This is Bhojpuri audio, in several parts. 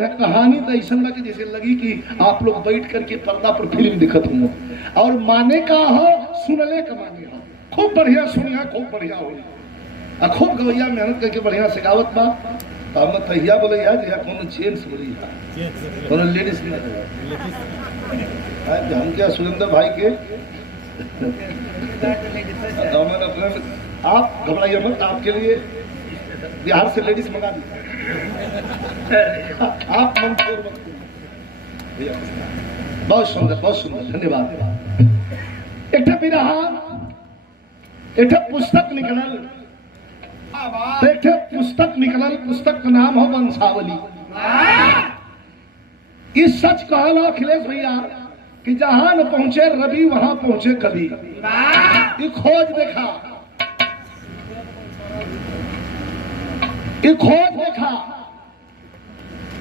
कहानी तो ऐसा लगे जैसे लगी कि आप लोग बैठ करके पर्दा पर फिल्म दिखत हो और माने का हो सुनले का माने हो। खूब बढ़िया सुनिया, खूब बढ़िया हो, खूब गवैया मेहनत करके बढ़िया सिखावत बा। हम तहिया बोले यार या कोनो जेंट्स बोली यार कोनो लेडीज नहीं है। हम क्या सुरेंद्र भाई के आप घबराइए मत, आपके लिए बिहार से लेडीज मंगा दी। आप मन छोड़ मत। बहुत सुंदर, बहुत सुंदर, धन्यवाद। एक बिरहा एक पुस्तक निकलल, एक पुस्तक निकलल, पुस्तक का नाम हो वंशावली। इस सच कहल अखिलेश भैया कि जहां न पहुंचे रवि वहां पहुंचे कवि। खोज देखा, खोज देखा,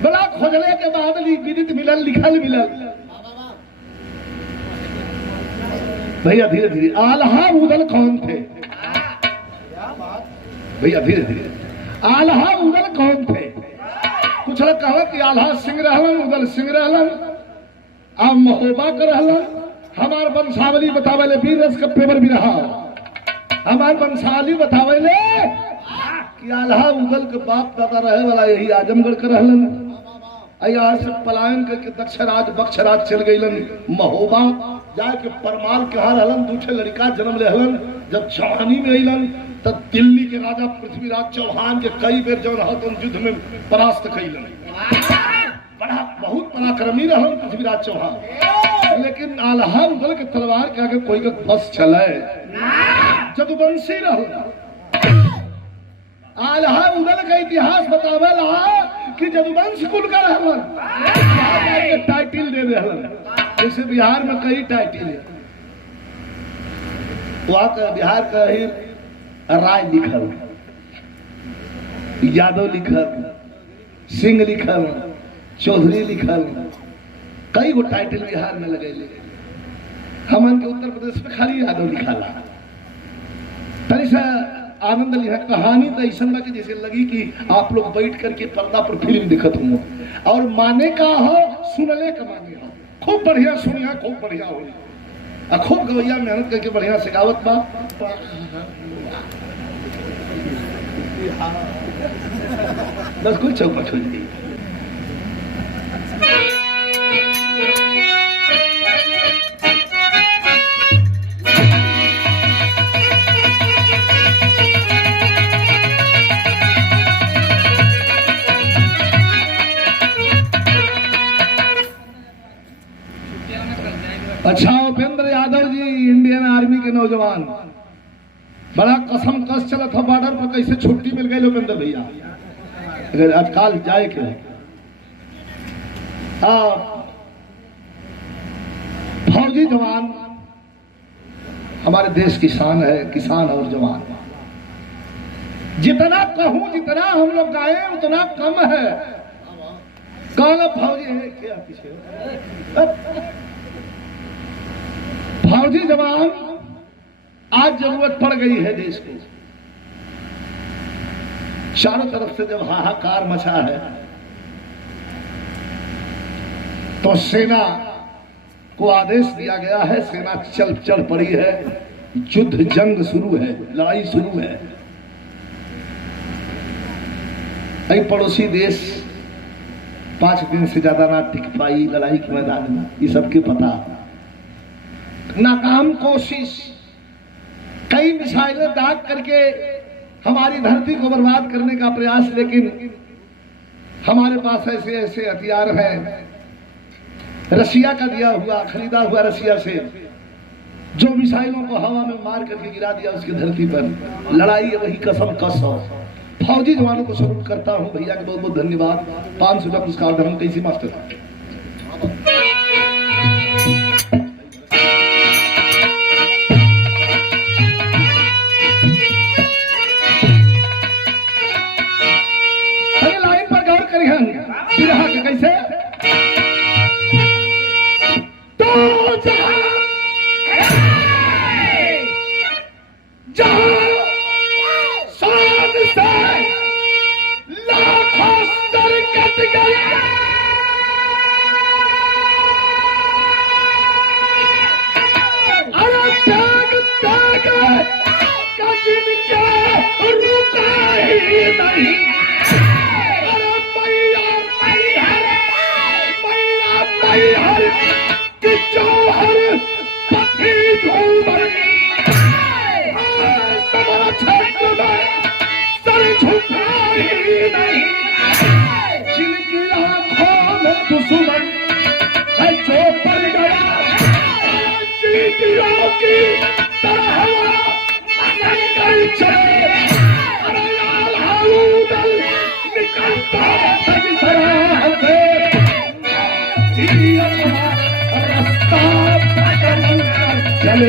बड़ा खोजने के बाद विदित मिलल, लिखल मिलल। भैया धीरे धीरे आल्हा उदल कौन थे? भैया धीरे धीरे आल्हा उदल कौन थे? कुछ लोग कहा कि आल्हा सिंह रहलन, उदल सिंह रहलन, आप महोबा कर रहलन। हमार वंशावली बतावे वीर रस का पेपर भी रहा। हमार वंशावली बतावे कि आल्हा उदल के बाप दादा रहे वाला यही आजमगढ़ का रहलन। यहाँ से पलायन करके दक्षराज बक्षराज चल गईलन महोबा, जाके परमाल के यहाँ रहलन। दूसरे लड़का जन्म लेहलन। जब जवानी में अलन तब दिल्ली के राजा पृथ्वीराज चौहान के कई बेर जौन हतन युद्ध में परास्त कैलन। बड़ा बहुत पराक्रमी रहलन पृथ्वीराज चौहान। लेकिन आल्हा उदल के तलवार के आगे कोई का बस चले। जदुवंशी रहलन। आल्हा उदल का इतिहास बतावेला कि जदुवंश कुल का रहलन। टाइटिल दे रहलन, जैसे बिहार में कई टाइटिल है। वहां का बिहार का ही राय लिखल, यादव लिखल, सिंह लिखल, चौधरी लिखल, कई गो टाइटिल बिहार में लगे। हमन के उत्तर प्रदेश में खाली यादव लिखल। तरी से आनंद लिखा। कहानी तो ऐसा लगे जैसे लगी कि आप लोग बैठ करके पर्दा पर फिल्म दिखत हो और माने का हो सुनले का माने हो। खूब बढ़िया सुनिया, खूब बढ़िया हो, खूब गवैया मेहनत करके बढ़िया सिखावत बा। बस कुछ चौपट हो जाए। अच्छा, उपेंद्र यादव जी इंडियन आर्मी के नौजवान, बड़ा कसम कस चला था बॉर्डर पर। कैसे छुट्टी मिल गई उपेंद्र भैया? अगर आजकल जाए के फौजी जवान हमारे देश की शान है, किसान और जवान। जितना कहूं, जितना हम लोग गाए उतना कम है। कौन फौजी है क्या पीछे? फौजी जवान आज जरूरत पड़ गई है देश को। चारों तरफ से जब हाहाकार मचा है तो सेना को आदेश दिया गया है। सेना चल पड़ी है। युद्ध जंग शुरू है, लड़ाई शुरू है। कई पड़ोसी देश 5 दिन से ज्यादा ना टिक पाई लड़ाई के मैदान में, ये सबके पता। नाकाम कोशिश, कई मिसाइलें दाग करके हमारी धरती को बर्बाद करने का प्रयास, लेकिन हमारे पास ऐसे ऐसे हथियार हैं। रशिया का दिया हुआ, खरीदा हुआ रशिया से, जो मिसाइलों को हवा में मार करके गिरा दिया उसकी धरती पर। लड़ाई वही कसम कस हो। फौजी जवानों को सल्यूट करता हूं। भैया के बहुत बहुत धन्यवाद। 500 का पुरस्कार धर्म कैसी मास्टर। कैसे तो साथ से लाखों स्तर कट गया।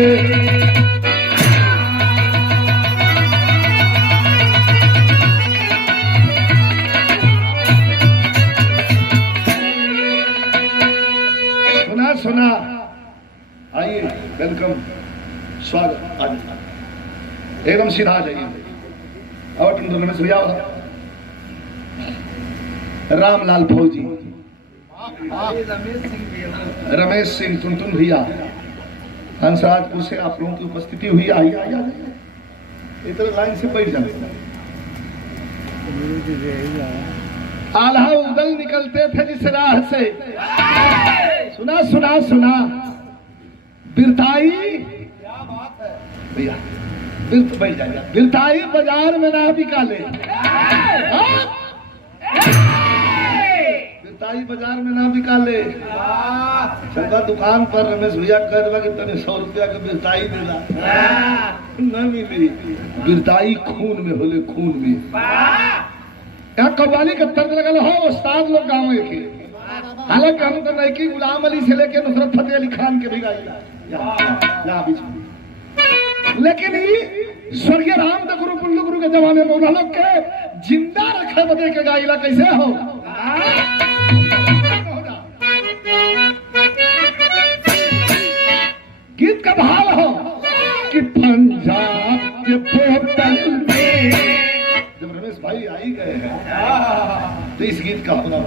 सुना सुना, आइए, वेलकम, स्वागत। आज एकदम सीधा आ जाइए। और तुम रमेश भैया, रामलाल फौजी, रमेश सिंह, टुनटुन भैया, हंसराजपुर से आप लोगों की उपस्थिति हुई। आइए आइए, इधर लाइन से बैठ जाए। आल्हा उदल निकलते थे जिस राह से, सुना सुना सुना, बिरताई, भैया बैठ जाएगा, बिरताई बाजार में ना बिकाले, बिरताई बाजार में ना बिकाले। चलता दुकान पर रमेश भैया कह रहा कि तने 100 रुपया का बिरताई देला, न मिली। बिरताई खून में होले, खून में। यहाँ कव्वाली का तर्क लगल हो उस्ताद लोग गाँव के, हालांकि हम तो नैकी गुलाम अली से लेके नुसरत फतेह अली खान के भी गाइला, लेकिन ये स्वर्गीय राम द गुरु पुल्लू गुरु के जमाने में उन्होंने लोग के जिंदा रखे बदे के गाइला कैसे हो। गीत का भाव हो कि पंजाब के बोतल में, जब रमेश भाई आ ही गए हैं तो इस गीत का होना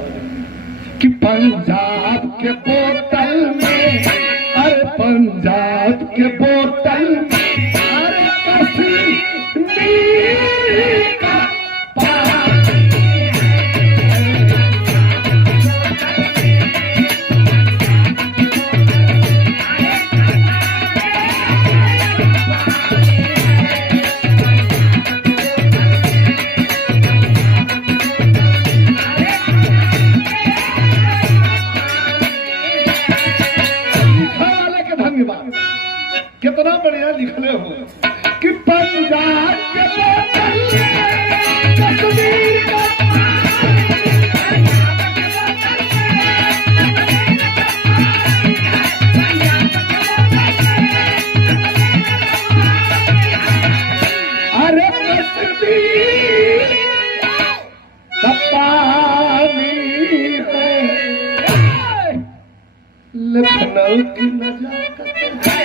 कि पंजाब के बोतल में, अरे पंजाब के बोतल में, अरे कश्मीर का कितना बढ़िया लिखले हो कि पंजाब के बोतल में कश्मीर का अरे कश्मीर का पानी है, लखनऊ की नजाकत है।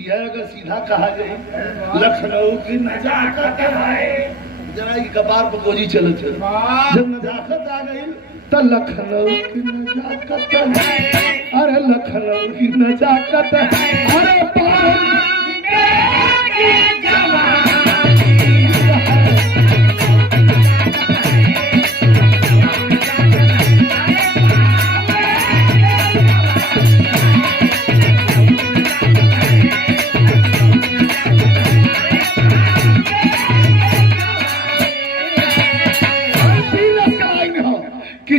यह अगर सीधा कहा जाए लखनऊ की नजाकत है, जरा की कपार पर गोजी चले थे, जब नजाकत आ गई तो लखनऊ की नजाकत है, अरे लखनऊ की नजाकत है, अरे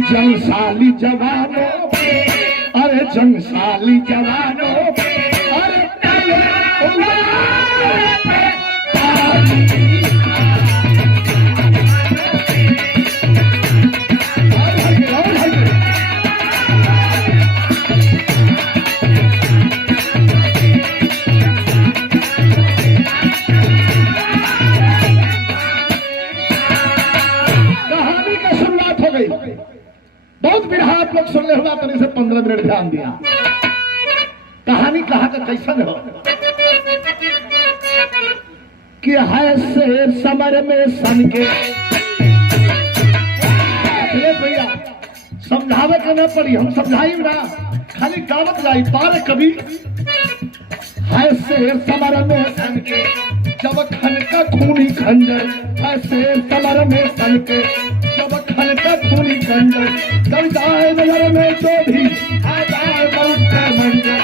जंगसाली जवानों पे, अरे जंगसाली जवानों पे, अरे कहानी का शुरुआत हो गई। बहुत बिरहा आप लोग सुन ले हुआ तो इसे 15 मिनट ध्यान दिया। कहानी कहा का कैसन हो कि है शेर समर में सन के, भैया समझावे के न पड़ी, हम समझाई ना, खाली गावत लाई पार कभी। है शेर समर में सन के, जब खनका खूनी खंजर, है शेर समर में सन के, जब खनका खूनी खंजर, जब जाए नजर में जो भी आ जाए बहुत का मंजर।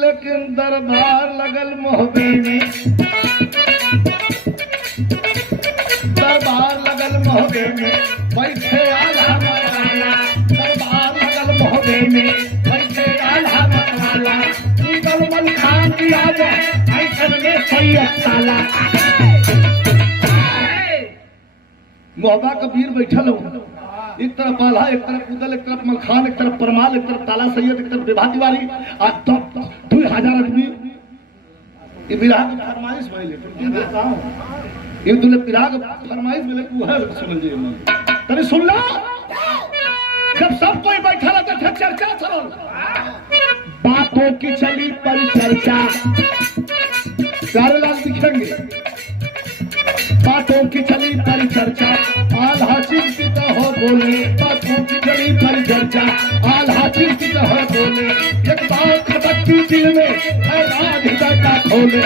लेकिन दरबार लगल मोहबे में, दरबार लगल मोहबे में, बैठे आल्हा वाला, दरबार लगल मोहबे में, बैठे आल्हा वाला, गलमल खान की आवाज़ ऐसन में सैयद साला। मोहबा कबीर बैठल हो, एक तरफ आल्हा, एक तरफ उदल, एक तरफ मलखान, एक तरफ परमाल, एक तरफ ताला सैयद, एक तरफ विभा तिवारी आ तब 2000 आदमी ये विराह के फरमाइश भइले ये दुले विराह के फरमाइश मिले वो है सुन जी तने सुन ला जब सब कोई बैठा रहता था चर्चा चलल बातों की चली परिचर्चा चार लाख दिखेंगे बातों की चली परिचर्चा आल्हा चिंतित हो बोले बातों की चली परिचर्चा आल्हा चिंतित हो बोले एक बात खटकती दिल में है राज हृदय का खोले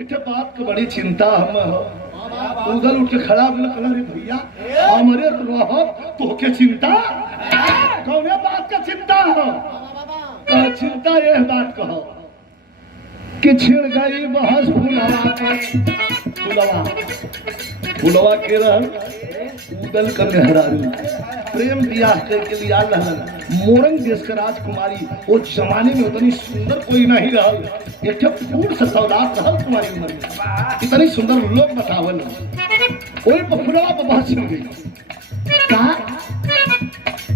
इतने बात की बड़ी चिंता हम हो उधर उठ के खड़ा बोले कहा रे भैया हमारे रहो तो के चिंता कौने बात का चिंता हो चिंता यह बात कहो कि छिड़ गई बहस फुलवा के रहन उदल कर मेहरारू प्रेम विवाह के लिए आल रहन मोरंग देश के राजकुमारी वो जमाने में उतनी सुंदर कोई नहीं रहल एक फूल से सौदात रहल तुम्हारी उम्र में इतनी सुंदर लोग बतावल कोई फुलवा पर बहस छिड़ गई कहा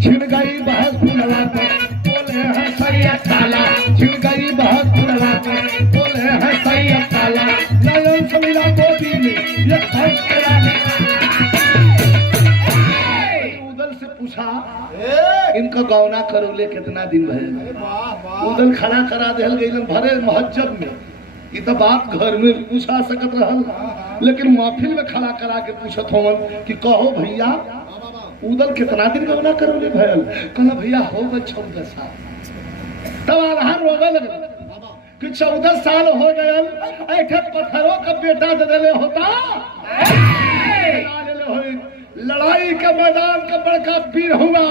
छिड़ गई बहस फुलवा पर बोले है सैया ताला छिड़ गई बहस फुलवा पर बोले है सैया ताला नयन समीरा गोदी में ये खर्च कराने उदल से पूछा इनका गौना करोले कितना दिन भरे उदल खड़ा करा देहल गइलन भरे महज्जब में ये तो बात घर में पूछा सकत रहल लेकिन महफिल में खड़ा करा के पूछत होवन कि कहो भैया उदल कितना दिन गौना करोले भयल कहला भैया हो गए 14 साल तब आल्हा रोवे लगल कि 14 साल हो गए ऐठे पत्थरों का बेटा दे देले होता लड़ाई के मैदान का बड़का वीर हुआ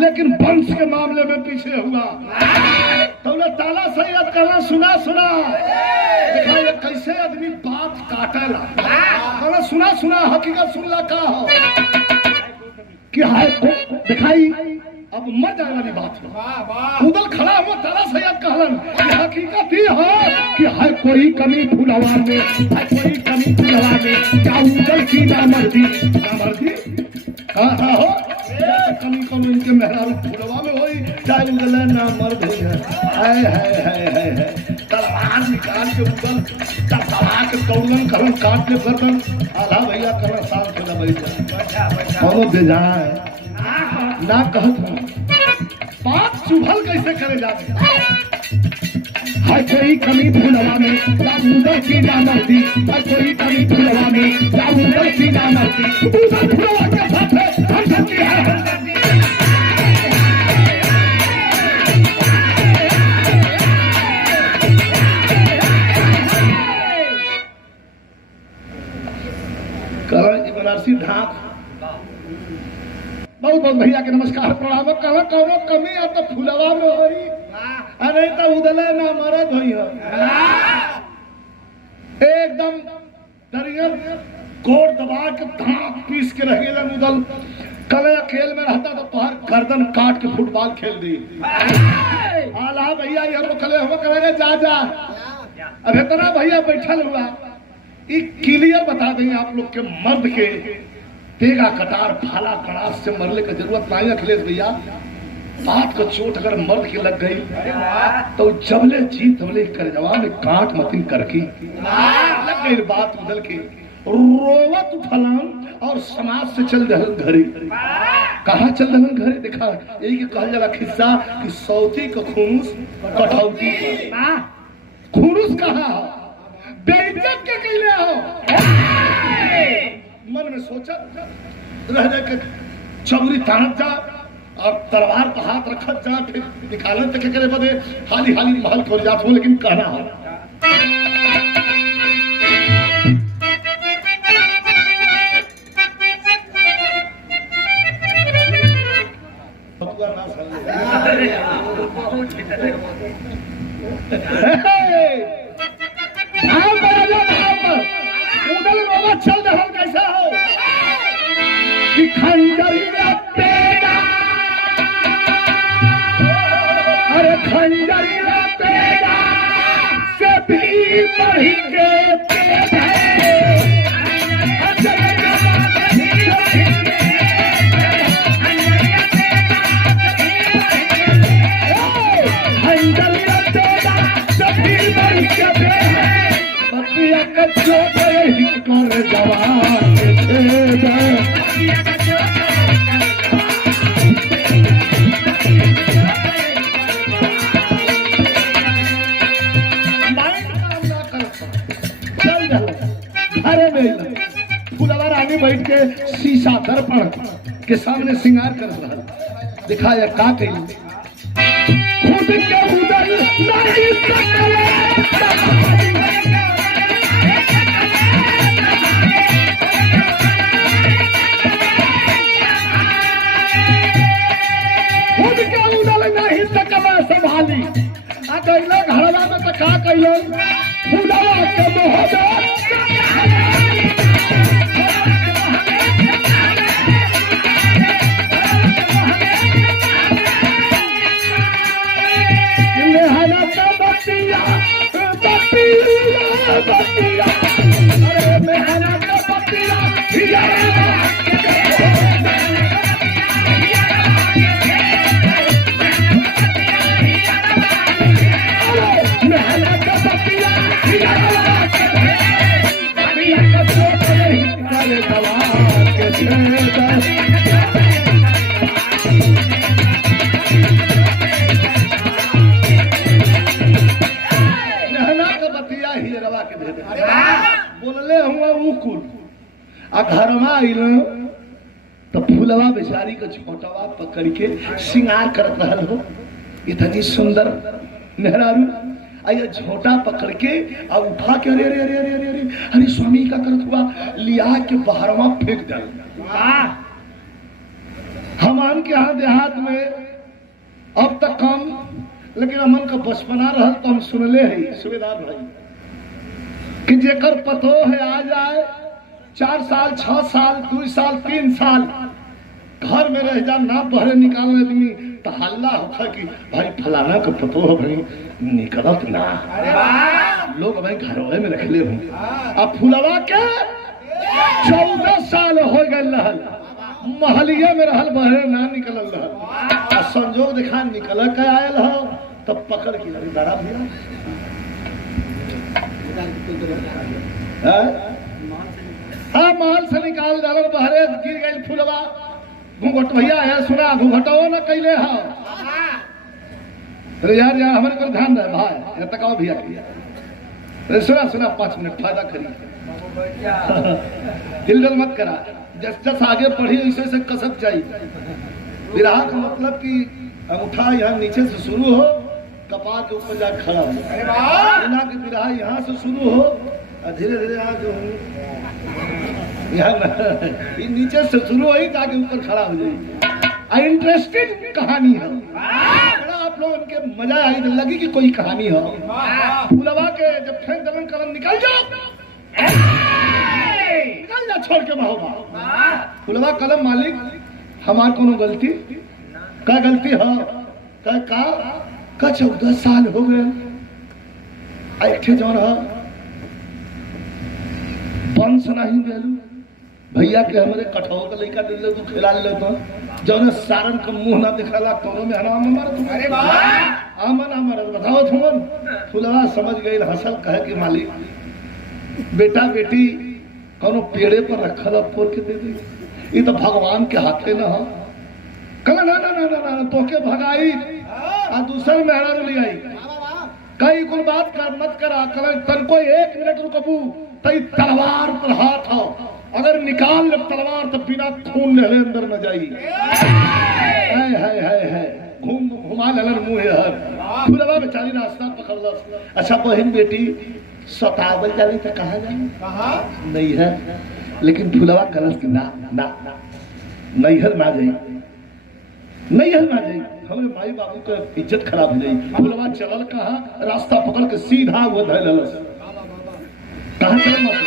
लेकिन वंश के मामले में पीछे हुआ तो ताला सैयद कहना सुना सुना देखा ये कैसे आदमी बात काटेला कहना सुना सुना हकीकत सुनला का हो कि हाय दिखाई अब मर जाने वाली बात है उदल खड़ा हुआ ताला सैयद कहलन कि हकीकत ही है कि है कोई कमी फुलवा में है कोई कमी फुलवा में क्या उदल की नामर्दी हाँ हो कमी कम इनके मेहरारू फुलवा में होई चाहे उदल नामर्द हो जाए हाय तलवार निकाल के उदल तलवार के दौड़न करन काट ले गर्दन आल्हा भैया करन साथ खड़ा बैठ हम बेजा है ना कहत हूँ बात चुभल कैसे करे जाते हर कोई कमी फुलवा में उदल की नामर्दी हर कोई कमी फुलवा में उदल की नामर्दी उदल फुलवा के साथ हम सबकी है करण बनारसी ढाक बहुत बहुत भैया के नमस्कार प्रणाम कहा कौनो कमी आ तो फुलवा में होई अरे तो उदले ना मरद होई हो एकदम दरिया कोर दबा के धाक पीस के रह गेलन उदल कले खेल में रहता तो तोहर गर्दन काट के फुटबॉल खेल दी आला भैया ये रोकले हो करे जा जा अब इतना भैया बैठल हुआ ये क्लियर बता दें आप लोग के मर्द के तेगा कटार भाला कड़ास से मरने की जरूरत नहीं अखिलेश भैया बात को चोट अगर मर्द की लग गई तो जबले जी तबले कर जवाब में काट मतिन करके लग गई बात उदल के रोवत उठलन और समाज से चल दहल घरे कहाँ चल दहल घरे देखा यही के कहल जाला खिस्सा कि सौती का खुनुस कठौती खुनुस कहाँ बेइज्जत के कहले हो मन में सोचा रह जाके चौरी तानत जा और तलवार पर हाथ रखत जा फिर निकालत के करे बदे हाली हाली महल खोल जात हो लेकिन कहना हो उदल रोवा चल रहा कैसा हो कि खंजरी लपेटा अरे खंजरी लपेटा से भी बढ़ के पेट है करे जवान के छेद अरे नहीं फुलवा रानी बैठ के शीशा दर्पण के सामने श्रृंगार कर रहा दिखाया का कही खुद के उदर नहीं खुद के उदर नहीं सकला संभाली आ कैलो घरवा में तो का कैलो फुलवा के मोहब्बत बोलले हुआ उकुल आ घरमा आइल तो फूलवा बेचारी के छोटवा पकड़ के श्रृंगार करत रहल हो इतनी सुंदर मेहरारू आया झोटा पकड़ के आ उठा के अरे अरे अरे अरे अरे अरे अरे स्वामी का करत हुआ लिया के बाहरवा फेंक दल हमान के यहाँ देहात में अब तक कम लेकिन हमन का बचपना रहल तो हम सुनले है सुबेदार भाई कि जेकर पतो है आ जाए 4 साल 6 साल 2 साल 3 साल घर में रह जा ना बहरे निकालने आदमी तो हल्ला होता कि भाई फलाना का पतो हो भाई निकलत ना लोग भाई घरों में रखले हो अब फुलवा के 14 साल हो गए रहल महलिया में रहल बहरे ना निकल रहल संजोग दिखा निकल के आयल हो तब पकड़ के दारा भैया हाँ माल से निकाल डाल बहरे गिर गई फुलवा घूंघट भैया है सुना घूंघटो न कैले हाँ अरे यार यार हमारे को ध्यान रहे भाई तक आओ भैया अरे सुना 5 मिनट फायदा करी हिलडल मत करा जस जस आगे पढ़ी वैसे वैसे कसक चाहिए विराह का मतलब कि अंगूठा यहाँ नीचे से शुरू हो कपार के ऊपर जाकर खड़ा हो कि विराह यहाँ से शुरू हो धीरे धीरे यहाँ नीचे से शुरू हो ही ताकि ऊपर खड़ा हो जाए इंटरेस्टिंग कहानी है आप लोग उनके मजा आई तो लगी कि कोई कहानी है फुलवा के जब फेंक दलन कलम निकल जाओ छोड़ के महोबा फुलवा कलम मालिक हमार कोनो गलती का गलती है का 14 साल हो गए एक जौन है वंश नहीं दिलू भैया के हमारे कठौर का लड़का दिल तू खिला ले तो जौन सारन का मुंह ना दिखाला कोनो में हनवा में मार तू अरे वाह आमन अमर बताओ तुमन फुलवा समझ गई हसल कहे कि मालिक बेटा बेटी कोनो पेड़े पर रखल पोर के दे दे ये तो भगवान के हाथे न हो कल ना ना ना ना तो के भगाई आ दूसर मेहरा ले आई कई कुल बात कर मत करा कल तन को 1 मिनट रुकबू तई तलवार पर हाथ हो अगर निकाल ले तलवार तो बिना खून ले अंदर न जाई है घुमा ले मुंह हर फुलवा बेचारी रास्ता पकड़ लो अच्छा बहन बेटी सतावल जाने तो कहा जाए नहीं है लेकिन फुलवा कलश की ना ना नैहर ना जाई नैहर ना जाई हमारे माई बाबू का इज्जत खराब हो जाई फुलवा चलल कहा रास्ता पकड़ के सीधा वो धैल कहां चल माता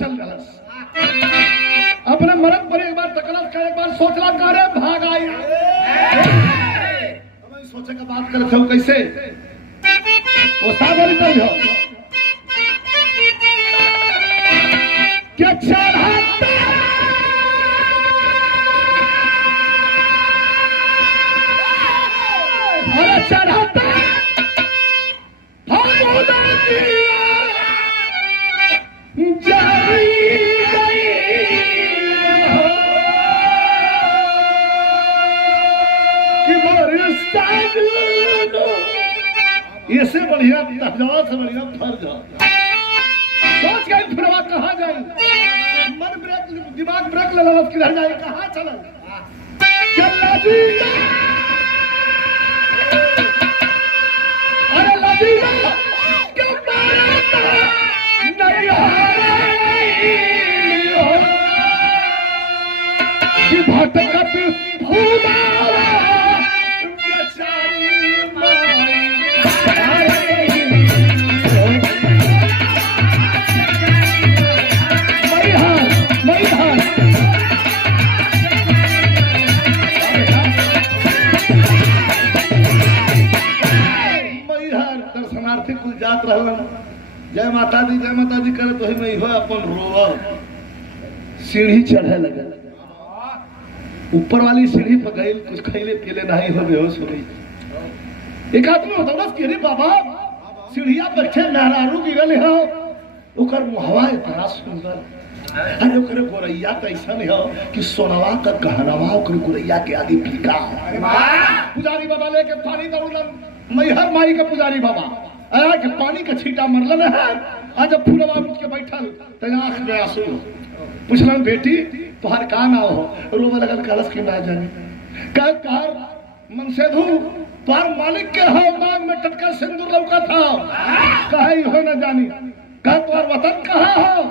चल गलस अपने मरद पर एक बार तकलस का एक बार सोचला करे भाग आई हम सोचे का बात करते हो कैसे वो सागर इधर हो क्या चढ़ाता ऐसे बढ़िया तहजवा से बढ़िया फर्ज है। सोच गए फिर कहाँ जाए, मन ब्रेक दिमाग ब्रेक लगा किधर जाए, कहाँ चला चल जी। अरे लदीना क्यों नहीं हो कि भटकत फूलावा बेचारी माई दर्शनार्थी कुल जात रहलन, जय माता दी करे तो ही में हो अपन रोवा सीढ़ी चढ़े लगे। ऊपर वाली सीढ़ी पर गई, कुछ खैले पिले नहीं हो, बेहोश हो गई। एक आदमी होता कि अरे बाबा सीढ़िया बैठे मेहरारू गिरल हो, ओकर मुहवा इतना सुंदर, अरे ओकरे गोरैया तो ऐसा नहीं हो कि सोनवा का गहनवा ओकरे गोरैया के आगे फीका। पुजारी बाबा लेके पानी दौड़लन, मैहर माई के पुजारी बाबा आया कि पानी का छींटा मरलन है। आज जब फूलवा उठ के बैठल तो आंख में आंसू, पूछलन बेटी तुम्हार का ना हो, रोवे लगल कलश की ना जाने कार मन से धू तुम्हार मालिक के हो, मांग में टटका सिंदूर लौका था, कहे हो न जानी, कह तुम्हार वतन कहाँ हो,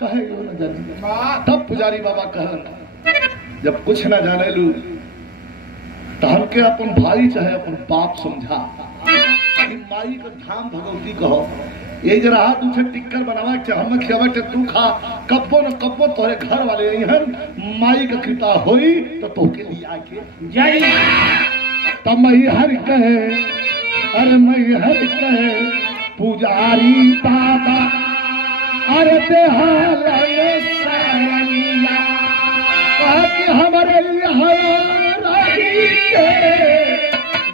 कहे हो न जानी। तब पुजारी बाबा कहन जब कुछ न जाने लू तो हमके अपन भाई चाहे अपन बाप समझा, माई का धाम भगवती कहो, ये जरा हाथ उठे टिक्कर बनावा हम खियावा तू खा, कब्बो न कब्बो तोरे घर वाले यहन माई का कृपा होई तो तोके लिए आके जय। तब मई हर कहे, अरे मई हर कहे पुजारी बाबा, अरे बेहाल कि हमारे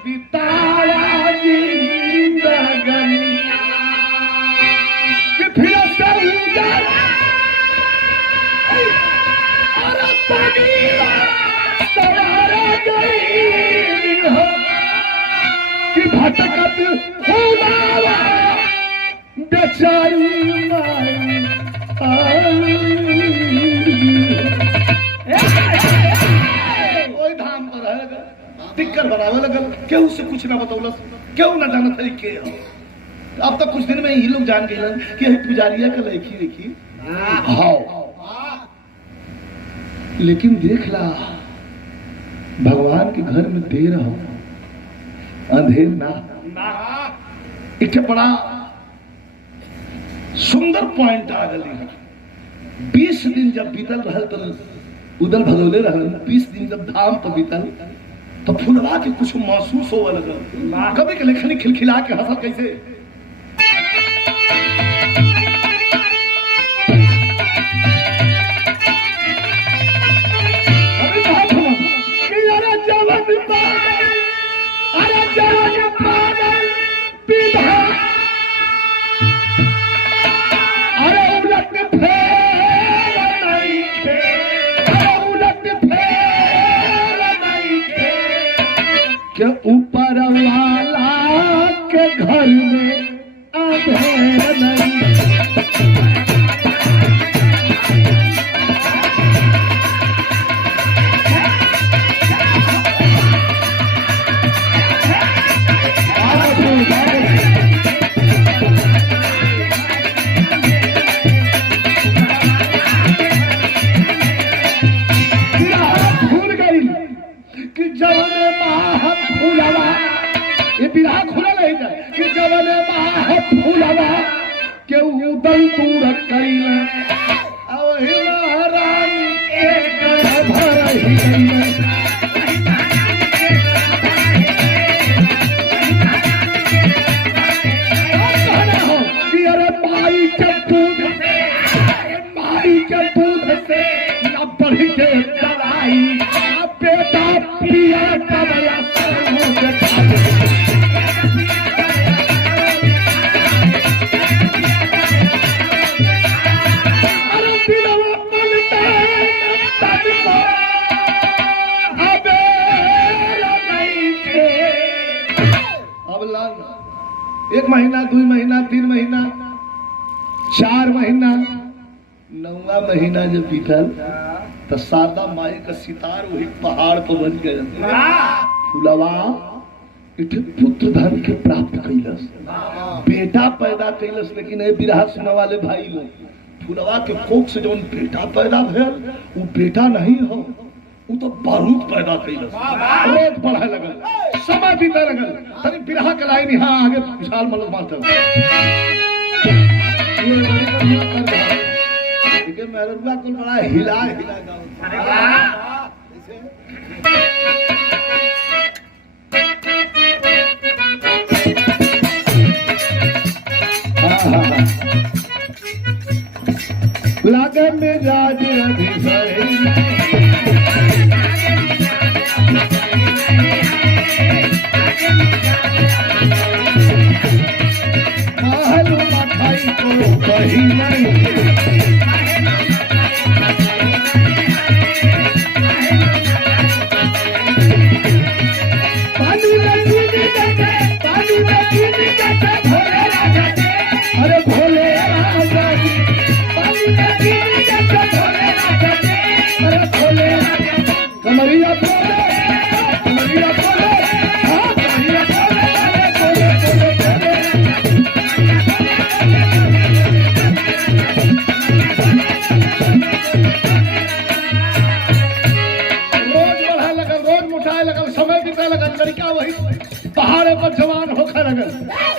बिताया जिंदगनी कि फिर से सवारा गई हो कि भटकत फूलावा बेचारी माई धाम पर है टिक्कर बनावे लगल, केहू से कुछ ना बतौलस, केहू ना जानत है के हो। अब तक कुछ दिन में ही लोग जान गए कि यही पुजारिया का लड़की देखी हाँ। लेकिन देख ला भगवान के घर में देर हो अंधेर ना। एक बड़ा सुंदर पॉइंट आ गई है। 20 दिन जब बीतल रहल तो उदल भगौले रहल, 20 दिन जब धाम पर बीतल तो फुलवा के कुछ महसूस होवे लगल। कभी के लेखनी खिलखिला के हंसल कैसे के ऊपर वाला के घर में अंधेर नहीं। भूल गई कि जब फूलवा ये बिरहा खुला नहीं जाए कि जवन बाह फूलवा के उदल दूर कैला वही महारानी के गर्भ रही गई। अरे माई के दूध से न बढ़ के दवाई बेटा पिया दवाया 1 महीना 2 महीना 3 महीना 4 महीना 9वां महीना जब बीतल तो शारदा माई का सितार वही पहाड़ पर बन गया। फुलवा इठे पुत्र धन के प्राप्त कैलस, बेटा पैदा कैलस। लेकिन ये बिरहा सुना वाले भाई लोग, फुलवा के कोख से जौन बेटा पैदा भेल वो बेटा नहीं हो, वो तो बारूद पैदा कैलस। रोज बढ़े लगल, समय बीते लगल। तनी बिरहा के लाइन यहाँ आगे विशाल मलक मारते मेहरुआ को बड़ा हिला हिला लागे में राज महल मठाई को कहीं नहीं पहाड़े पर जवान होकर लगल।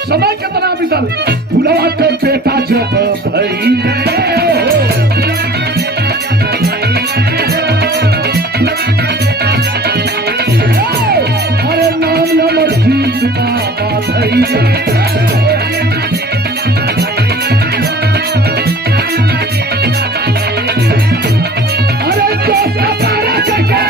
समय कितना बीतल, फुलवा के बेटा जब भई अरे नाम नंबर जीत बाबा भई अरे दोस्त तारा चके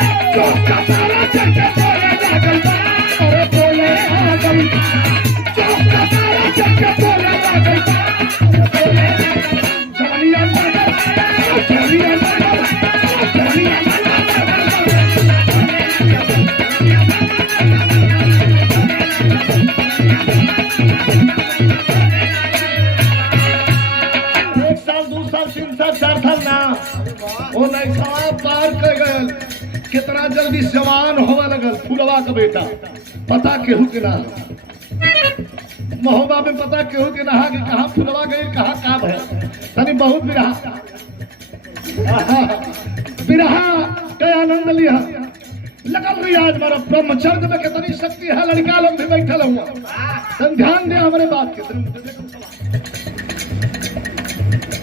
कितना जल्दी जवान होने लगल फुलवा का बेटा। पता केहू के ना महोबा में पता केहू के ना कि कहाँ फुलवा गई कहाँ काम है। तनी बहुत बिरहा के आनंद लिया लगल रही। आज हमारा ब्रह्मचर्य में कितनी शक्ति है, लड़का लोग भी बैठल हुआ। ध्यान दे हमारे बात के,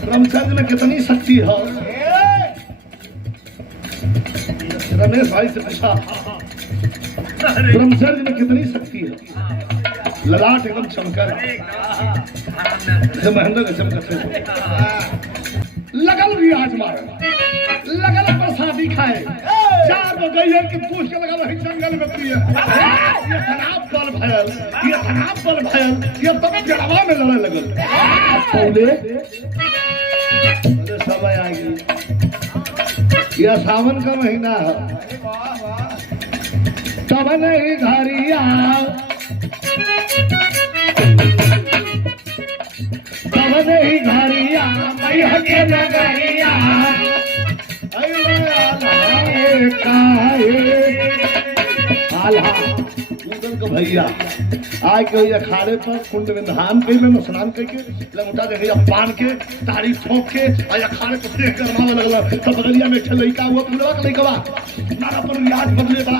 ब्रह्मचर्य में कितनी शक्ति है। रमेश भाई से पूछा ब्रह्मचर्य में कितनी शक्ति है। ललाट एकदम चमकर महेंद्र के चमकते लगल भी आज मारा, लगल प्रसादी खाए। 4 गैया की पूछ के लगल वही जंगल में पिए। ये खराब बल भयल, ये खराब बल भयल, ये तब जड़वा में लड़ने लगल। पौले समय आ गई, यह सावन का महीना है। तब नहीं घरिया तब नहीं घरिया मैया के नगरिया भैया आय के अखाड़े पर कुंड में नहान कर स्नान करके लंगोटा जगह पान के तारी ठोक के अखाड़े को देख कर मावा लगला। तब बगलिया में लड़का हुआ फुलवा का लड़का नारा पर याद बदले बा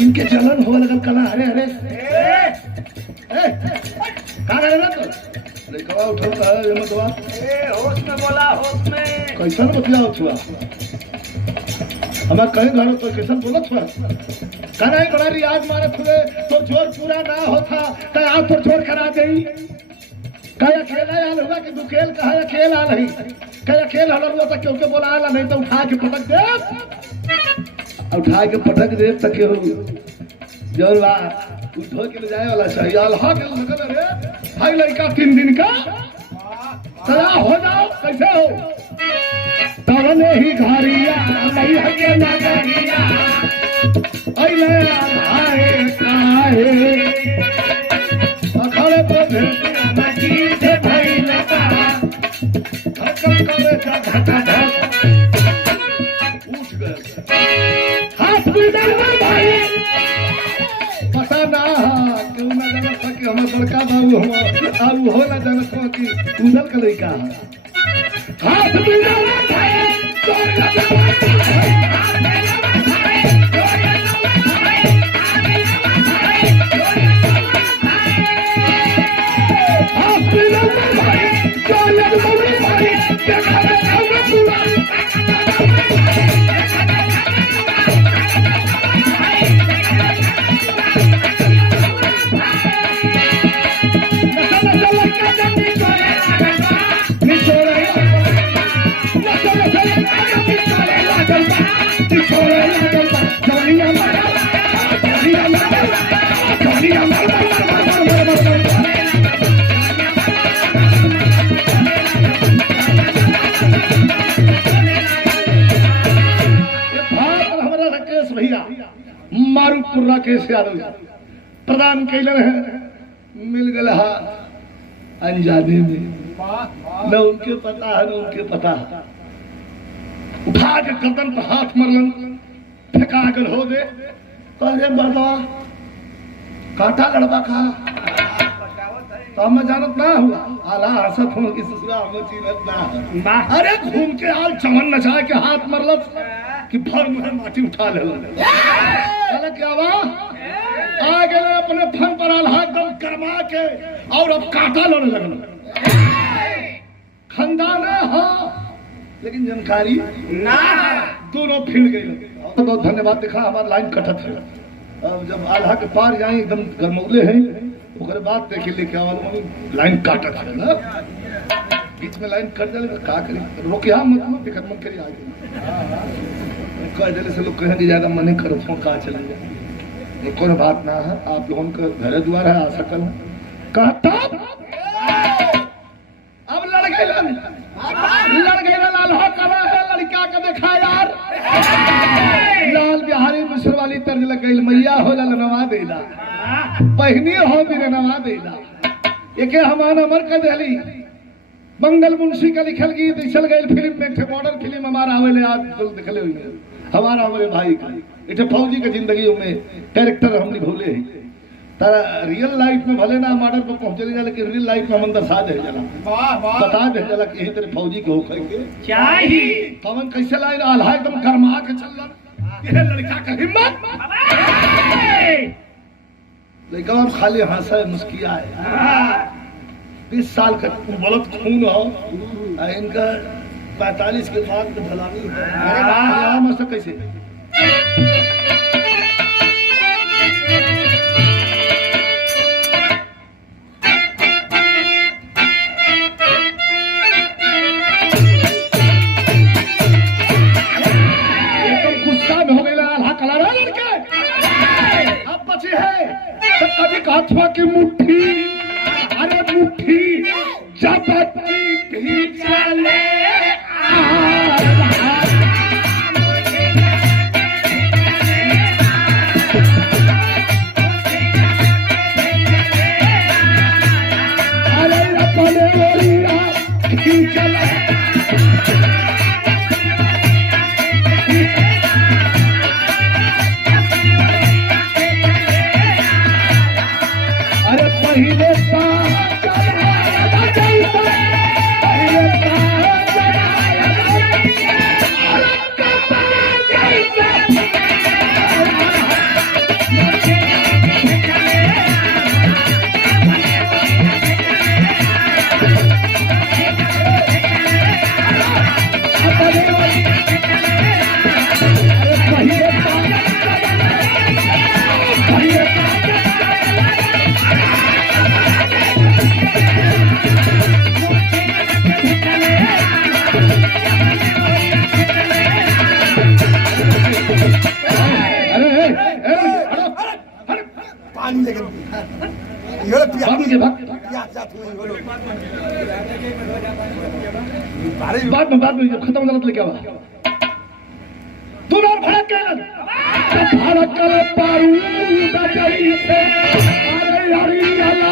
इनके जलन हो लगल कला। अरे अरे कहाँ रहे ना तो लड़का उठा है मतवा होश में बोला, होश में कैसा बतिया छुआ हमारे कहीं घर तो कैसा बोलत हुआ कहना ही बड़ा रियाज मारत हुए तो जोर पूरा ना होता कहीं आप तो जोर करा गई। कहीं अकेला आल हुआ कि दुखेल कहा अकेला आ रही, कहीं अकेला हल हुआ तो क्योंकि बोला आला नहीं तो उठा के पटक दे, उठा के पटक दे तक जोर बा उठो के ले जाए वाला चाहिए। अल्लाह के लगल रे भाई लड़का 3 दिन का सजा हो जाओ कैसे हो तब नहीं घरिया नहीं हके नगरिया अइले आए काहे अखड़े पर पता ना क्यों ना जानत था कि हमार बड़का बाबू हम और हो ना जानत था कि उधर का लड़का है हाथ मिलावा भाई तोर लगावा मारूपुरा केस यादव प्रदान कैलन है मिल गए हाथ अनजाने में न उनके पता है न उनके पता है उठा के गर्दन पर हाथ मरलन फेंका कर हो दे कहे मरदवा काटा लड़वा खा तो हमें जानत ना हुआ आला हसत हो कि ससुरा हमें चीनत ना अरे घूम के आल चमन नचा के हाथ मरलत कि भर में माटी उठा ले क्या हुआ आ गए अपने फन पर आल्हा दम करवा के और अब काटा लोने लगल खानदान है हाँ लेकिन जानकारी ना दोनों फिर गए तो धन्यवाद दिखा हमारा लाइन कटत है अब जब आल्हा के पार जाए एकदम गरमौले हैं ओकरे बाद देखे लेके आवाल लाइन काटत है ना बीच में लाइन कट जाए का करी रोकिया मत फिकर मत करी आगे कह देने से लोग कहेंगे ज्यादा मने करो तो कहा चले जाए कोई बात ना है आप लोगों का घर द्वार है आ सकल कहता अब लड़ गए लाल हो करा है लड़का का देखा यार लाल बिहारी मिश्र वाली तर्ज लग गई मैया हो नवा देला पहनी हो मेरे नवा देला एक हमारा अमर कर दिली मंगल मुंशी का लिखल गीत चल गई फिल्म में मॉडर्न फिल्म हमारा आवेले आज दिखले हुई हमारा हमारे भाई का इटे फौजी के जिंदगी में कैरेक्टर हम निभौले हैं तारा रियल लाइफ में भले ना मॉडल पर पहुंचले जा लेकिन रियल लाइफ में हम दर्शा दे जाला बता दे जाला कि तेरे फौजी के होखे के चाहिए कौन कैसे लाइन आल्हा एकदम गरमा के चलल ये लड़का का हिम्मत लेकिन हम खाली हंसा मुस्कियाए 20 साल का बलद खून हो इनका 45 के बाद में ढलानी अरे वाह मस्त कैसे एकदम गुस्सा में हो गया आल्हा कला लड़के अब बचे है तो कभी हाथवा की मुट्ठी अरे मुट्ठी जब भी चले अरे पहले बाद में जब खत्म हो जाता क्या दुनार भड़क गए भड़क गए बारूद जैसे अरे हरी अरे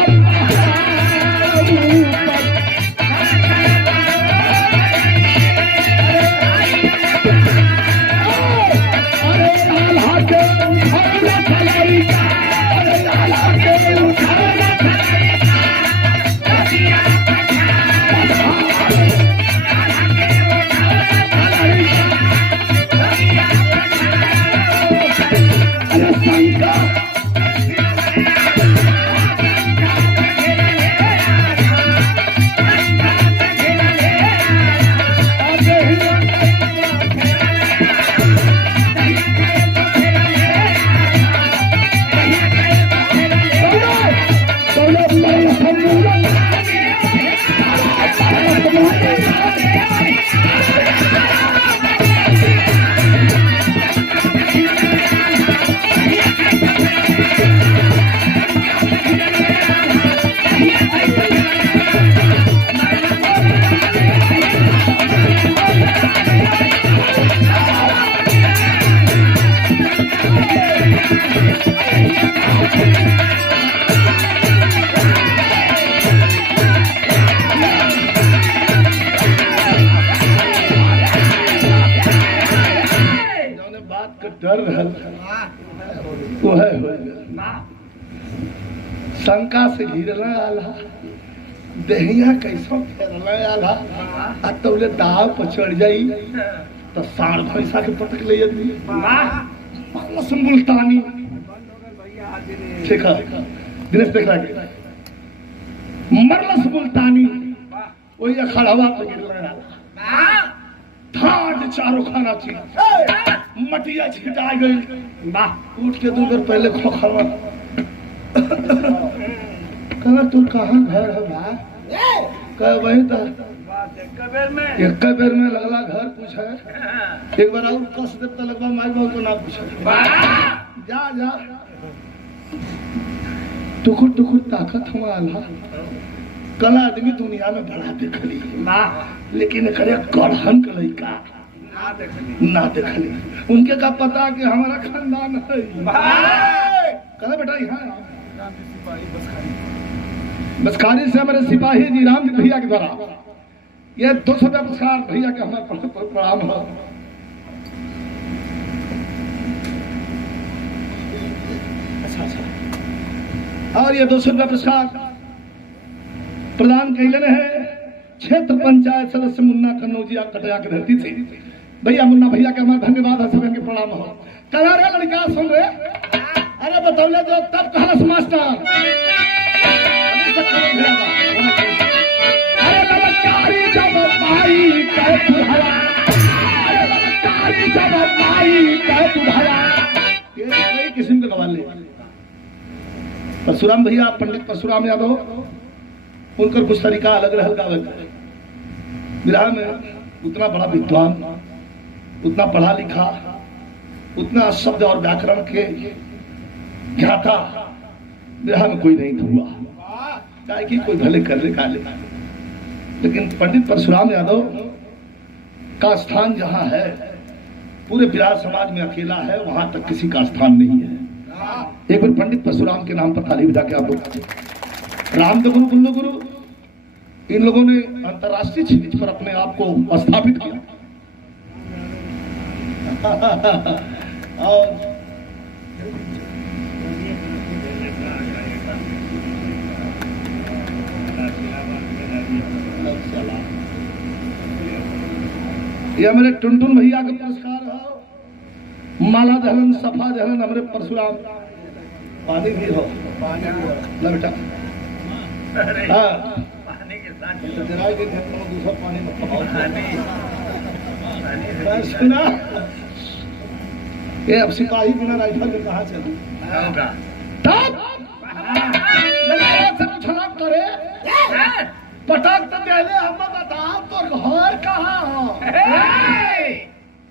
वो है शंका से घिरला आला दहिया कैसो फेरला आला आ तौले दाव पर चढ़ जाई तो साढ़ भैंसा के पटक ले आदमी वाह मुल्तानी ठीक है दिनेश देख रहा है मरलस मुल्तानी वही खड़ावा पे गिरला आला धाड़ चारों खाना चीज मटिया छिटा गई उठ के 2 दिन पहले खोखलवा कहला तू कहाँ घर है भाई कह वही तो एक बेर में लगला घर पूछे एक बार और कस दे तो लगवा माई बाबू को ना पूछे जा जा टुकुर टुकुर ताकत हुआ अल्लाह कल आदमी दुनिया में बड़ा देखली लेकिन करे गढ़हन के लड़का ना देखली उनके का पता कि हमारा खानदान है कल बेटा यहाँ बसखारी से हमारे सिपाही जी राम जी भैया के द्वारा ये 200 रुपया पुरस्कार भैया के हमारे प्रणाम हो और ये 200 रुपया पुरस्कार प्रदान कैले है क्षेत्र पंचायत सदस्य मुन्ना कन्नौजिया कटया के धरती से भैया मुन्ना भैया के हमारा धन्यवाद है सब के प्रणाम हो कला रे लड़का सुन रे अरे बतौले जो तब कहलस मास्टर अरे ललकारी जब भाई कह तुझला अरे ललकारी जब भाई कह तुझला ये कई किस्म के गवाले परशुराम भैया पंडित परशुराम यादव उनका कुछ तरीका अलग रहल गावे विराह में उतना बड़ा विद्वान उतना पढ़ा लिखा उतना शब्द और व्याकरण के ज्ञाता विराह में कोई नहीं हुआ चाहे कि कोई भले कर ले का ले लेकिन पंडित परशुराम यादव का स्थान जहाँ है पूरे बिहार समाज में अकेला है वहां तक किसी का स्थान नहीं है एक बार पंडित परशुराम के नाम पर थाली बजा के आप लोग राम गुरु गुल्लू गुरु इन लोगों ने अंतरराष्ट्रीय क्षितिज पर अपने आप को स्थापित किया और ये मेरे टुनटुन भैया का पुरस्कार है माला दहलन सफा दहलन हमारे परशुराम पानी भी हो ना बेटा दूसरा पानी सुना ये अब सिपाही बिना राइफल में कहाँ चलू छलाक करे पटाख तो पहले हम बताओ तो घर कहाँ हो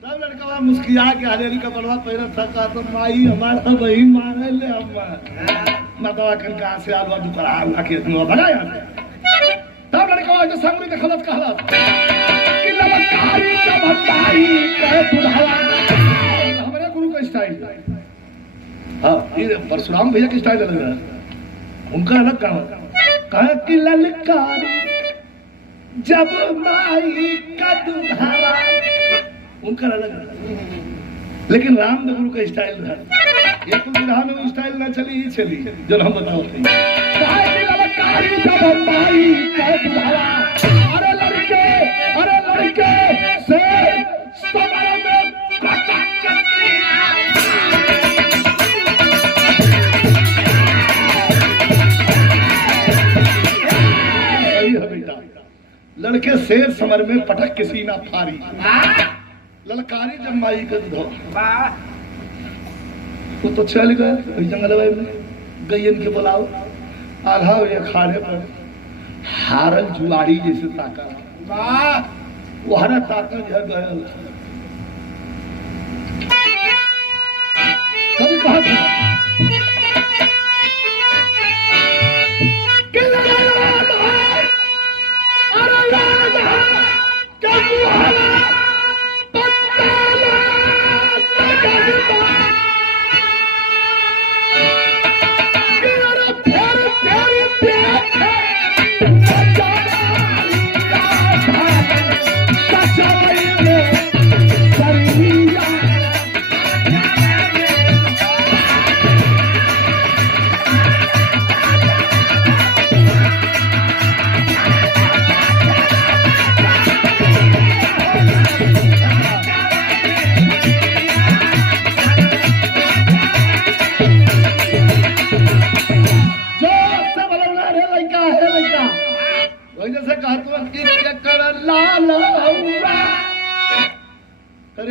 तब लड़का मुस्किया के हरियाली का बड़वा पैर थका तो माई हमारा वही मारे ले हम मतवा कन कहाँ से आलवा दुकड़ा हुआ के तुम भगा यहाँ तब लड़का जो संग में खलत कहलत कि ललकारी जब हटाई कहे तुझला हमारे गुरु का स्टाइल हाँ ये परशुराम भैया की स्टाइल अलग है उनका अलग काम कहे कि ललकारी जब माई का तुझला उनका अलग है लेकिन राम गुरु का स्टाइल है ये तो विधान में स्टाइल ना चली ही चली जो हम बताओ थे अरे लड़के से समर में सही है बेटा लड़के शेर समर में पटक किसी ना फारी ललकारी जब माई का धो वो तो चल गए जंगल में गयन के बुलाओ आधा ये खाने पर हारल जुआरी जैसे ताका वो हरा ताका जो गया कभी कहा था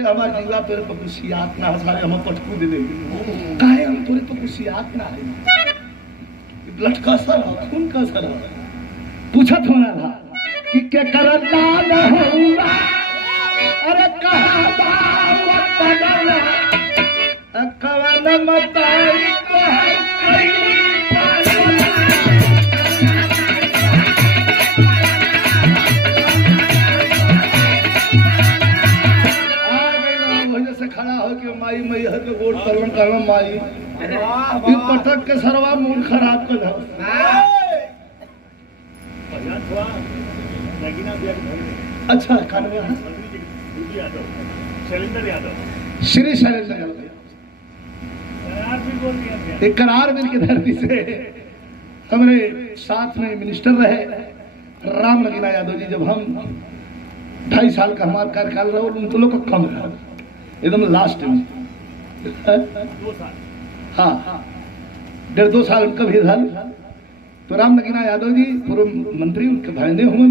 हमारे जीवा तोरे पर कुशियात ना हसारे हम पटकू दे दे काहे हम तोरे पर कुशियात ना है ब्लड का असर खून का असर पूछत होना था कि क्या करना न होगा अरे कहा बात बदला कवन मताई को खड़ा हो के माई मई हर के वोट करवन करवन माई ई पटक के सरवा मूड खराब कर दो अच्छा कानवा शैलेंद्र यादव श्री शैलेंद्र यादव एक करार मिल के धरती से हमारे साथ में मिनिस्टर रहे राम नगीना यादव जी जब हम 2.5 साल का हमारा कार्यकाल रहा उन लोग का कम रहा एकदम लास्ट में 2 साल हाँ 1.5-2 साल उनका भी था तो राम नगीना यादव जी पूर्व मंत्री उनके भाईने हुए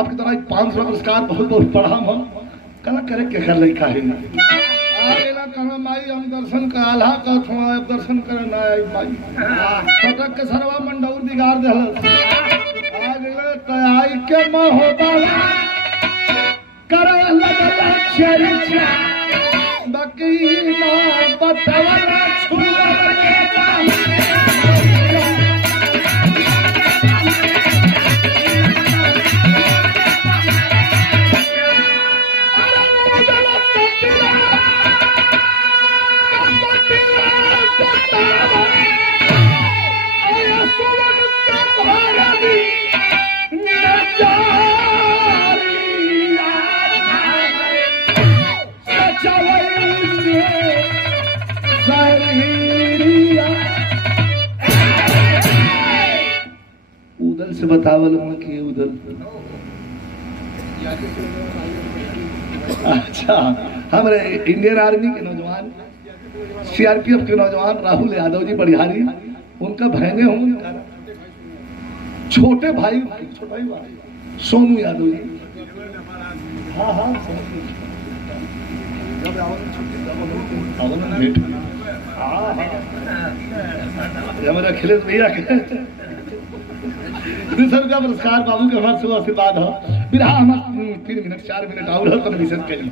आपकी तरह 500 पुरस्कार बहुत बहुत पढ़ा हम कला करे के कर लइका है आवेला कहना माई हम दर्शन का आल्हा का थोड़ा दर्शन करे ना आई माई पटक के सरवा मंडौर बिगाड़ देहल आ गए तयाई के महोबा करे लगला चरिचा बकीना बतवला छुआ लेता उधर से बतावल के उधर अच्छा हमारे इंडियन आर्मी के नौजवान सीआरपीएफ के नौजवान राहुल यादव जी बढ़ियारी उनका भाईने होंगे छोटे भाई सोनू यादव जी हाँ हाँ हमारे अखिलेश भैया के 200 रुपया पुरस्कार बाबू के हमारे सुबह आशीर्वाद हो बिरहा हमारे 3 मिनट 4 मिनट और हो तो विशेष करी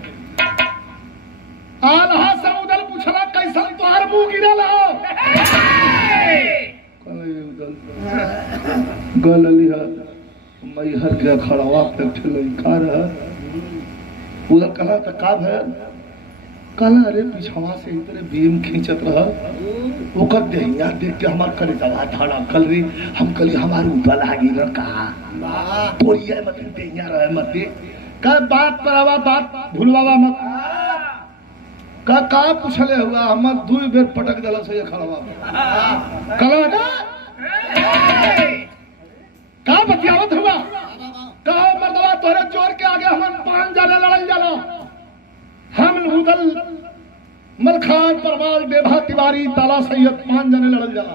आल्हा समुदल पूछला कैसन तोहार मुंह गिरल हो गलली है मई हर के खड़वा पे ठलई का रहा उधर कहा त का भयल कला अरे पिछवा से इतने बीम खींचत रहा ओकर देहिया देख के हमार करे दवा धड़ा कल री हम कली हमार ऊपर लागी न कहा तोड़िए मत देहिया रहे मत का बात पर आवा बात भूलवावा मत का पूछले हुआ हमर 2 बेर पटक देला से खड़वा कला का बतियावत हुआ का मर्दवा तोरे जोर के आगे हमन 5 जाने लड़ल जाला हम उदल मलखान परमाल देभा तिवारी ताला सैयद 5 जने लड़ल जाला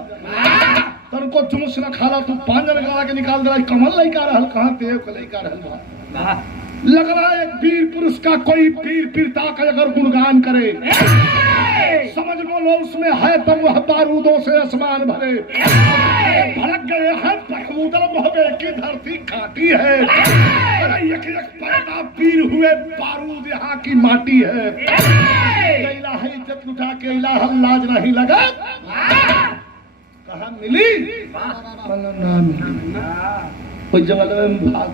तन को जुमस न खाला तू 5 जने लड़ा के निकाल देला कमल लइका रहल कहां ते को लइका रहल बा लग रहा है एक वीर पुरुष का कोई वीर पीरता का अगर गुणगान करे समझ लो उसमें है तब वह बारूदों से आसमान भरे भड़क गए हैं उदल मोहबे की धरती खाती है एक पैदा वीर हुए बारूद यहाँ की माटी है इलाही इज्जत उठा के इलाह लाज नहीं लगा कहाँ मिली ना मिली कोई जंगल में भाग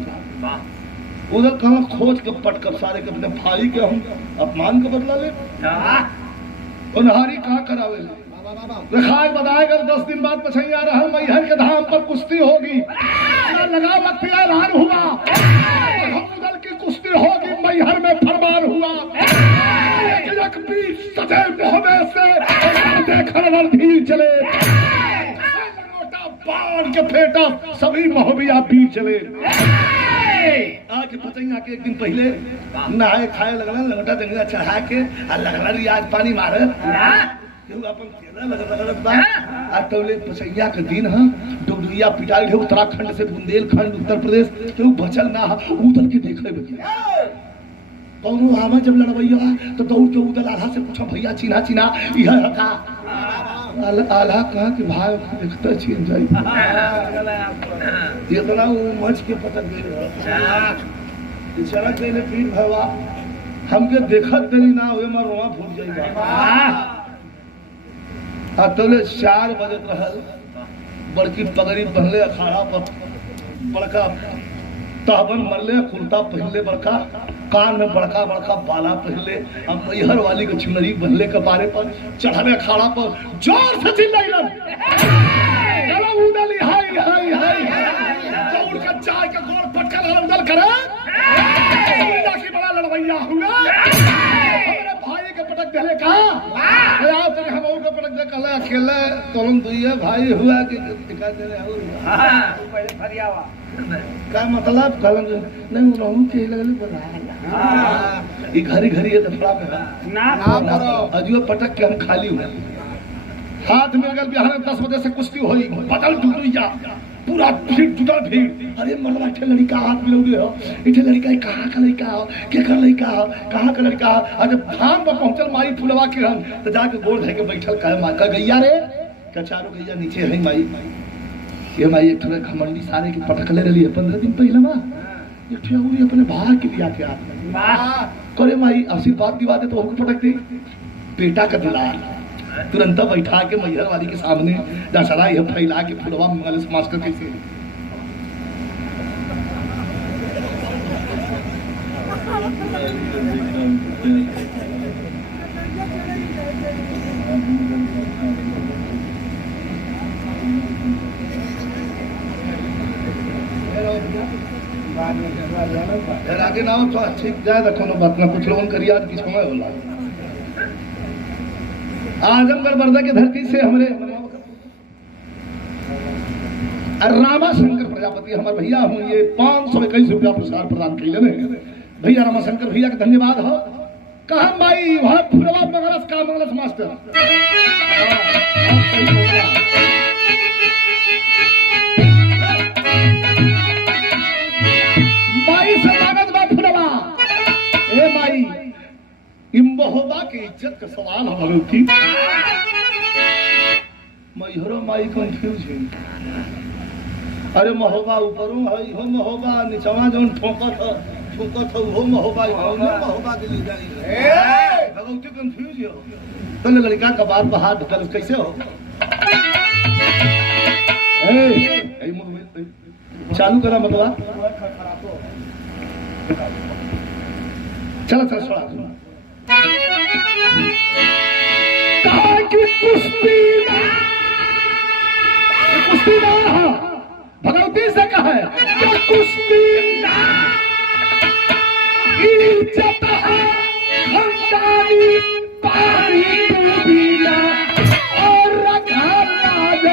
उधर कहाँ खोज के पटकर सारे के अपने भाई के हम अपमान का बदला ले उन्हारी कहाँ करावे रखाए बताएगा 10 दिन बाद पछैया रहा मैहर के धाम पर कुश्ती होगी लगा वक्त ऐलान हुआ उधर की कुश्ती होगी मैहर में फरमान हुआ एक बीच सदैव मोहबे से खड़वर धीर चले बाण के फेटा सभी मोहबिया बीर चले आके पतंगा के एक दिन पहले नहाए खाए लगला लंगटा जंगला चढ़ा के आ लगला रियाज पानी मारे केहू अपन केला लगत बा आ तौले पसैया के दिन ह डुडुरिया पिटाई है उत्तराखंड से बुंदेलखंड उत्तर प्रदेश केहू बचल ना उधर के देखे बकी कौनो आवा जब लड़वैया तो दौड़ के उदल आल्हा से पूछा भैया चिन्हा चिन्हा यह है का आल्हा कहा कि भाई देखता छीन जाई इतना वो मच के पटक गए इशारा कइले पीर भवा हमके देखत देरी ना होए मार रोआ फूट जाई आ तोले 4 बजे रहल बड़की पगड़ी पहनले अखाड़ा पर बड़का तहबन मरले कुर्ता पहनले बड़का कान में बड़का बड़का बाला पहनले अब मैहर वाली के चुनरी बहले के बारे पर चढ़ावे अखाड़ा पर जोर से चिल्लाइलन चलो उदली हाय हाय हाय दौड़ के चाय के गोर पटका लड़ल करे उदा की बड़ा लड़वैया हुआ हमरे भाई के पटक देले का आओ तने हम और के पटक दे कहले अकेले तुम दुइया भाई हुआ कि टिका देले हो हां तू पहले फरियावा का मतलब कहलन नहीं रहू के लगले बना हां ई घरी घरी ये दफड़ा पे ना करो अजुए पटक के हम खाली हुए हाथ में गल बिहार 10 बजे से कुश्ती होई बदल टूटिया पूरा भीड़ जुटल भीड़ अरे मरवा ठे लड़का हाथ मिलोगे हो इठे लड़का कहां का लड़का हो के कर लड़का हो कहां का लड़का हो जब धाम पर पहुंचल माई फुलवा के हम तो जाके गोड़ धइ के बैठल कहे मां का गैया रे का चारों गैया नीचे है माई ये माई एक थोड़ा घमंडी सारे के पटक ले रही है 15 दिन पहले मां एक ठे और अपने भाई के लिया के हाथ में वाह करे माई आशीर्वाद दिवा दे तो हमको पटक दे बेटा का दुलार तुरंत बैठा के मैहर वाली के सामने दशहरा यह फैला के फुलवा मंगल समाज का कैसे आगे ना हो तो ठीक जाए रखो बात ना कुछ लोगों करिए आज की समय होला आजमगढ़ बरदा की धरती से हमारे रामाशंकर प्रजापति हमारे भैया हूँ ये 521 रुपया पुरस्कार प्रदान कैले भैया रामाशंकर भैया का धन्यवाद हो कहा माई वहां फुलवा मंगलस का मंगलस मास्टर माई से लागत बा फुलवा ए माई महोबा की इज्जत का सवाल हमारे की मैहरो माई कंफ्यूज है अरे महोबा ऊपरों है हो महोबा नीचवा जोन ठोकत हो महोबा हो महोबा के लिए जाई ए भगवती कंफ्यूज हो तो लड़का का बात पर हाथ ढकल कैसे हो ए चालू करा मतलब चलो चलो छोड़ा कहा कि कुश्ती ना भगवती से कहा कि कुश्ती इज्जत है खानदानी पारी डूबीला और रखा लाज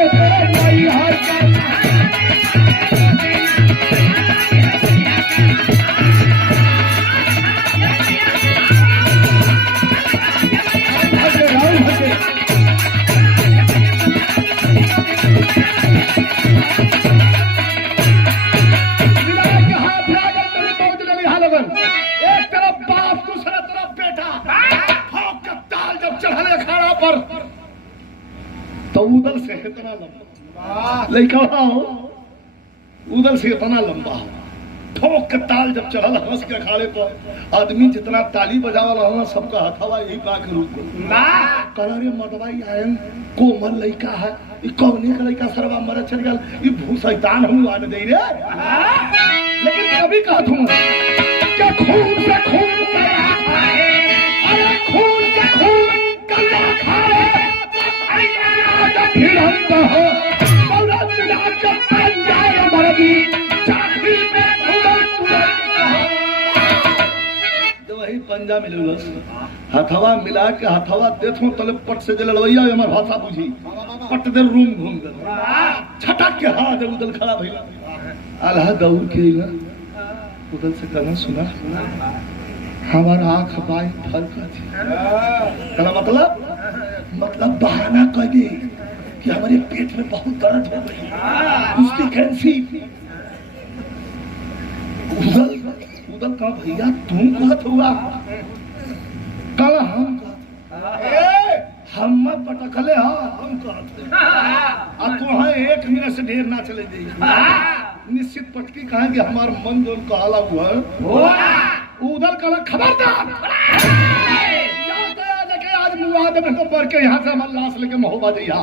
नहीं है तो उधर से इतना लंबा लड़का हो उधर से इतना लंबा ठोक के ताल जब चढ़ल हंस के अखाड़े पर आदमी जितना ताली बजावा रहना सबका हथवा यही पा के रुक कह रे मदवाई आयन कोमल लड़का है ई कौने का लड़का सरवा मर चल गल ई भू शैतान हम आने दे रे लेकिन कभी कहा तुम क्या खून से खून अरे खून से खून कल्ला खाए हिरंत हो औरत मिला के पंजाय मरदी चाकरी में वही पंजा मिलल हथवा मिला के हथवा देखो तले पट से लड़वैया हमर भाषा बुझी पट दे रूम घूम गए छटक के हाथ उदल खड़ा भइला आल्हा दौड़ के ना उदल से कहना सुना हमारा आंख बाई फर्क थी कहना मतलब बहाना कर दे कि हमारे पेट में बहुत दर्द हो गई उसकी कैंसी उधर कहा भैया तुम कहत हुआ कल हम पटकले हम कहते अब तुम 1 मिनट से ढेर ना चले जाइए निश्चित पटकी कहा कि हमारा मन जो कहला हुआ उधर कल खबरदार आज मुआदे में तो पढ़ के यहाँ से हमारे लाश लेके महोबा जइया।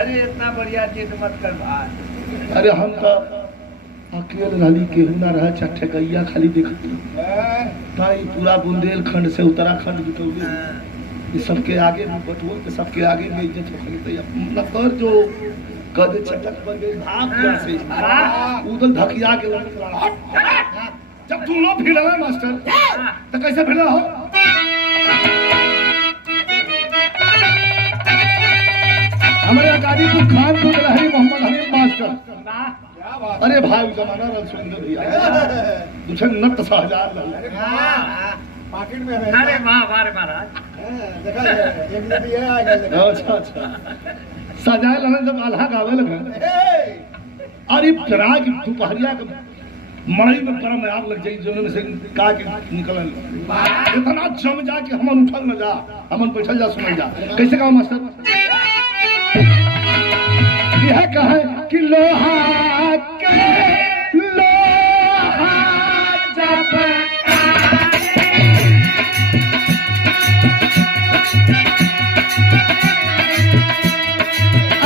अरे इतना बढ़िया चीज मत कर भाई। अरे हम तो अकेले रही केहू ना रहा चट्ठे गैया खाली देखती ताई पूरा बुंदेलखंड से उत्तराखंड जुटौले ये सबके आगे में बटुआ के सबके आगे में इज्जत हो गई तो नकर जो कद चटक पर गई भाग गया से उधर धकिया के जब तुम लोग भिड़ा मास्टर तो कैसे भिड़ा हो हमारे गाजीपुर खानपुर लहरी मोहम्मद हनीफ मास्टर अरे भाई जमाना रल सुंदर भैया तुझे नट शाहजहां पॉकेट में अरे वाह वाह महाराज देखा एक नदी है आ गया। अच्छा सजाए लगन जब आल्हा गावे लगे अरे फिरा की दोपहरिया के मड़ई में परम आग लग जाई जोन में से का के निकलल इतना जम जा कि हमन उठल न जा हमन बैठल जा सुनल जा कैसे गाओ मास्टर यह कहे कि लोहा के लोहा जब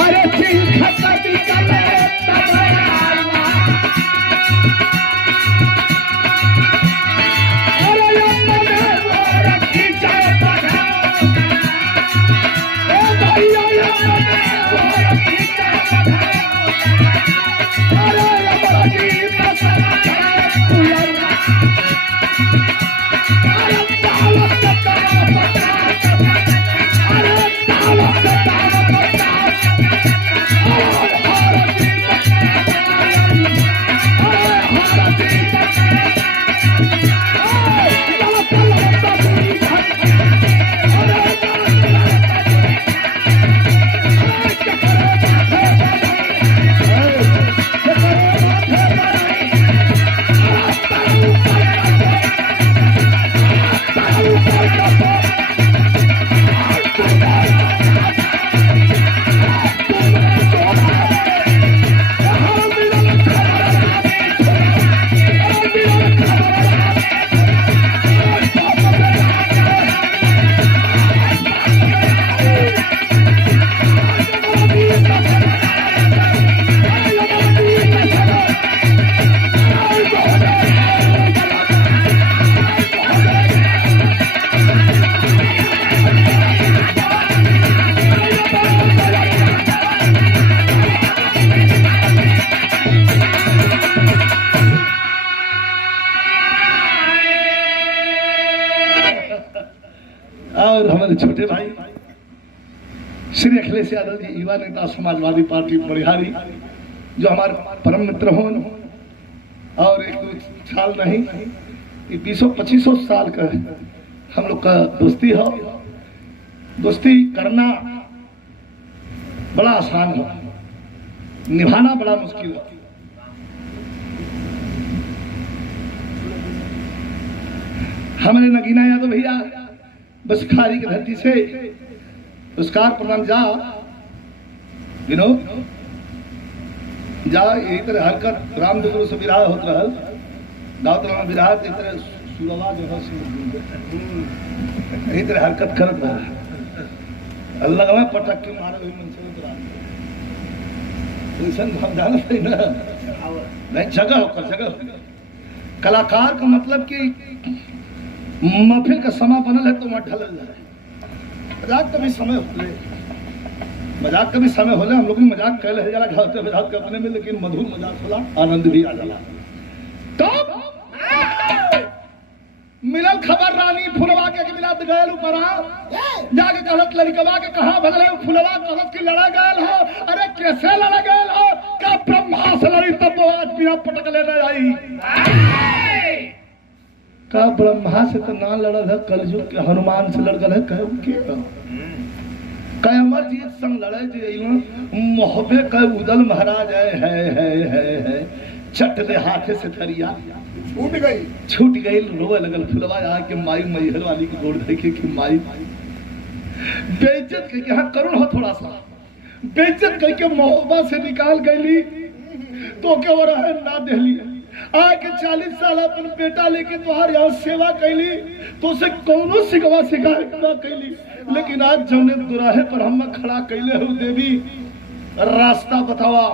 अरे चिल खता निकले तब अरे अपने वो रखी जाए बना ओ भैया अपने वो रखी जाए अरे अमर गीत समाचार पुलर अरे तालत तारा पता अरे तालत तारा पता अरे हर गीत और हमारे छोटे भाई श्री अखिलेश यादव जी युवा नेता समाजवादी पार्टी परिहारी जो हमारे परम मित्र हों और एक दो साल नहीं 20-25 साल का हम लोग का दोस्ती हो दोस्ती करना बड़ा आसान हो निभाना बड़ा मुश्किल हो हमारे नगीना यादव भैया बस खारी की धरती से पुरस्कार प्रदान जा विनोद जा यही तरह हरकत रामदेव से विराह होत रहल दाऊद राम विराह इस तरह सुरवा जो है यही तरह हरकत करत रहा अल्लाह में पटक के मारे हुए मन से उतरा ऐसा हम जाना है ना नहीं जगह होकर जगह कलाकार का मतलब कि महफिल का समय बनल है तो वहाँ ढलल है मजाक का भी समय होले मजाक का भी समय होले हम लोग भी मजाक कर ले जरा घाते मजाक के अपने में लेकिन मधुर मजाक होला आनंद भी आ जाला तो मिलल खबर रानी फुलवा के मिला गयल ऊपर जाके कहलत लड़कवा के कहां भगले फुलवा कहलत की लड़ा गयल हो अरे कैसे लड़ा गयल हो का ब्रह्मा से लड़ी तब आज बिना पटक ले आई का ब्रह्मा से तो ना लड़ल है कलयुग के हनुमान से लड़ गल है कहे के कहे अमरजीत संग लड़े जे मोहबे कहे उदल महाराज है चट दे हाथे से थरिया छूट गई रोवे लगल फुलवा आके माई मैहर वाली की गोड़ देखे कि माई बेइज्जत के यहाँ करुण हो थोड़ा सा बेइज्जत करके मोहब्बा से निकाल गईली तो क्या हो रहा है ना देली आके 40 साल अपन बेटा लेके तुहार यहाँ सेवा कैली तो उसे कौनो सिकवा शिकायत ना कैली लेकिन आज जौने दुराहे पर हम खड़ा कैले हो देवी रास्ता बतावा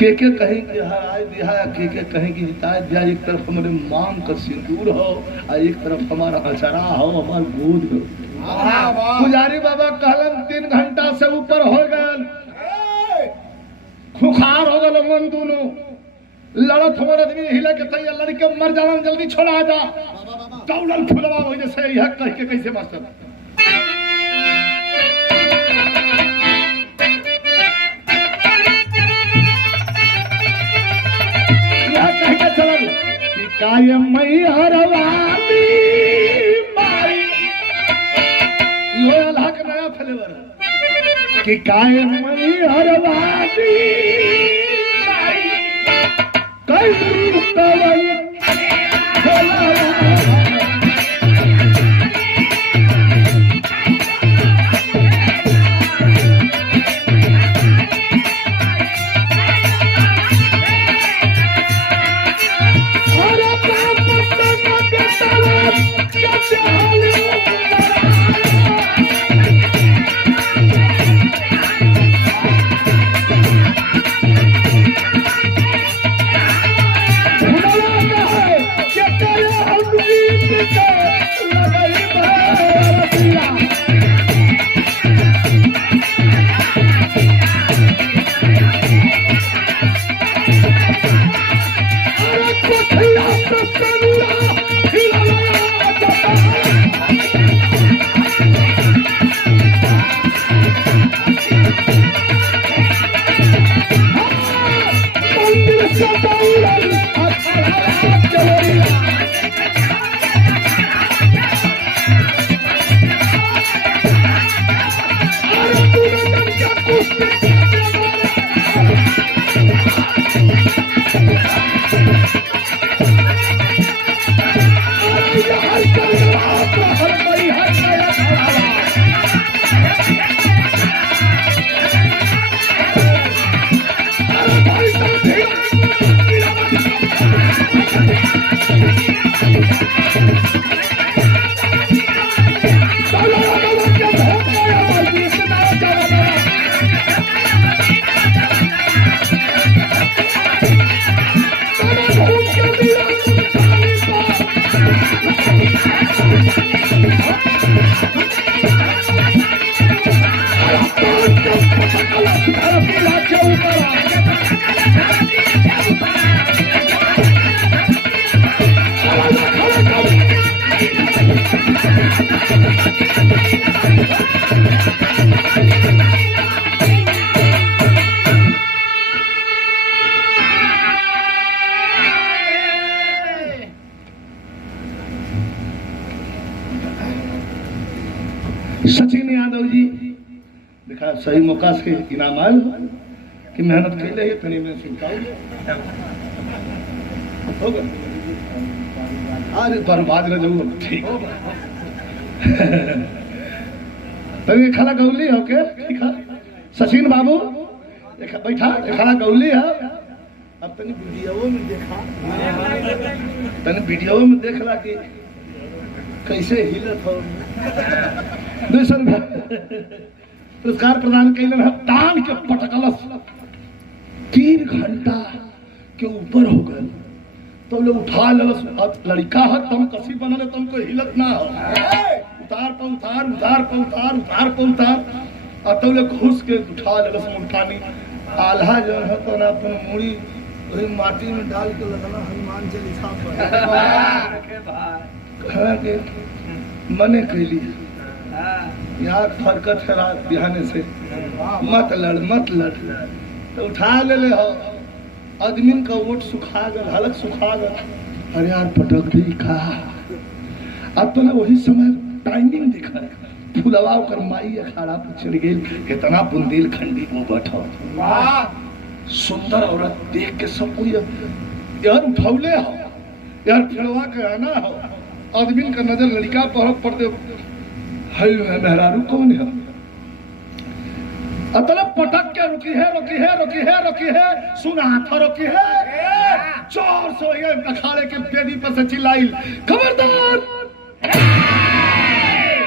के कहीं कि हाय दिया के कहीं कि हिताय दिया एक तरफ हमारे मांग का सिंदूर हो और एक तरफ हमारा अचरा हो हमार गोद हो पुजारी बाबा कहलन 3 घंटा से ऊपर हो गए खुखार हो गए मन दोनों लड़त हो आदमी हिले के तैयार लड़के मर जाना जल्दी छोड़ा जा दौड़ल फुलवा हो जैसे यह कह के कैसे मास्टर कायम मई हरवाली माई यो अल्लाह का नया फ्लेवर कि कायम मई हरवाली माई कई तवई सचिन यादव जी देखा सही मौका से इनाम आयल कि मेहनत कैले ही तनी में हो गया अरे बर्बाद रह जाऊ ठीक तनी खला गौली हो के ठीक है सचिन बाबू बैठा खला गौली है अब तनी वीडियो में देखा तनी वीडियो में देखला कि कैसे हिलत हो दूसर पुरस्कार प्रदान कैलन है टांग के पटकलस 3 घंटा के ऊपर हो गए तो लोग उठा ललस लड़का है तुम कसी बनल तुमको हिलत ना हो उतार पर उतार उतार पर उतार उतार पर उतार और तो लोग घुस के उठा ललस मुठानी आल्हा जो है तो ना अपन मूड़ी वही माटी में डाल के लगना हनुमान चालीसा पर मने कैली यहाँ फरकत है रात बिहाने से मत लड़ तो उठा ले हो आदमी का वोट सुखा गल हलक सुखा गल अरे यार पटक दी का अब तो ना वही समय टाइमिंग देखा फुलवा कर माई अखाड़ा पर चढ़ गई कितना बुंदेलखंडी वो बैठा सुंदर औरत देख के सब कोई यार उठौले हो, यार फिरवा के आना हो, आदमी का नजर लड़का पर पड़ते है मेहरारू कौन है? अतल पटक के रुकी है, रुकी है, रुकी है, रुकी है, सुना था रुकी है, 400 अखाड़े के बेदी पर से चिल्लाई, खबरदार!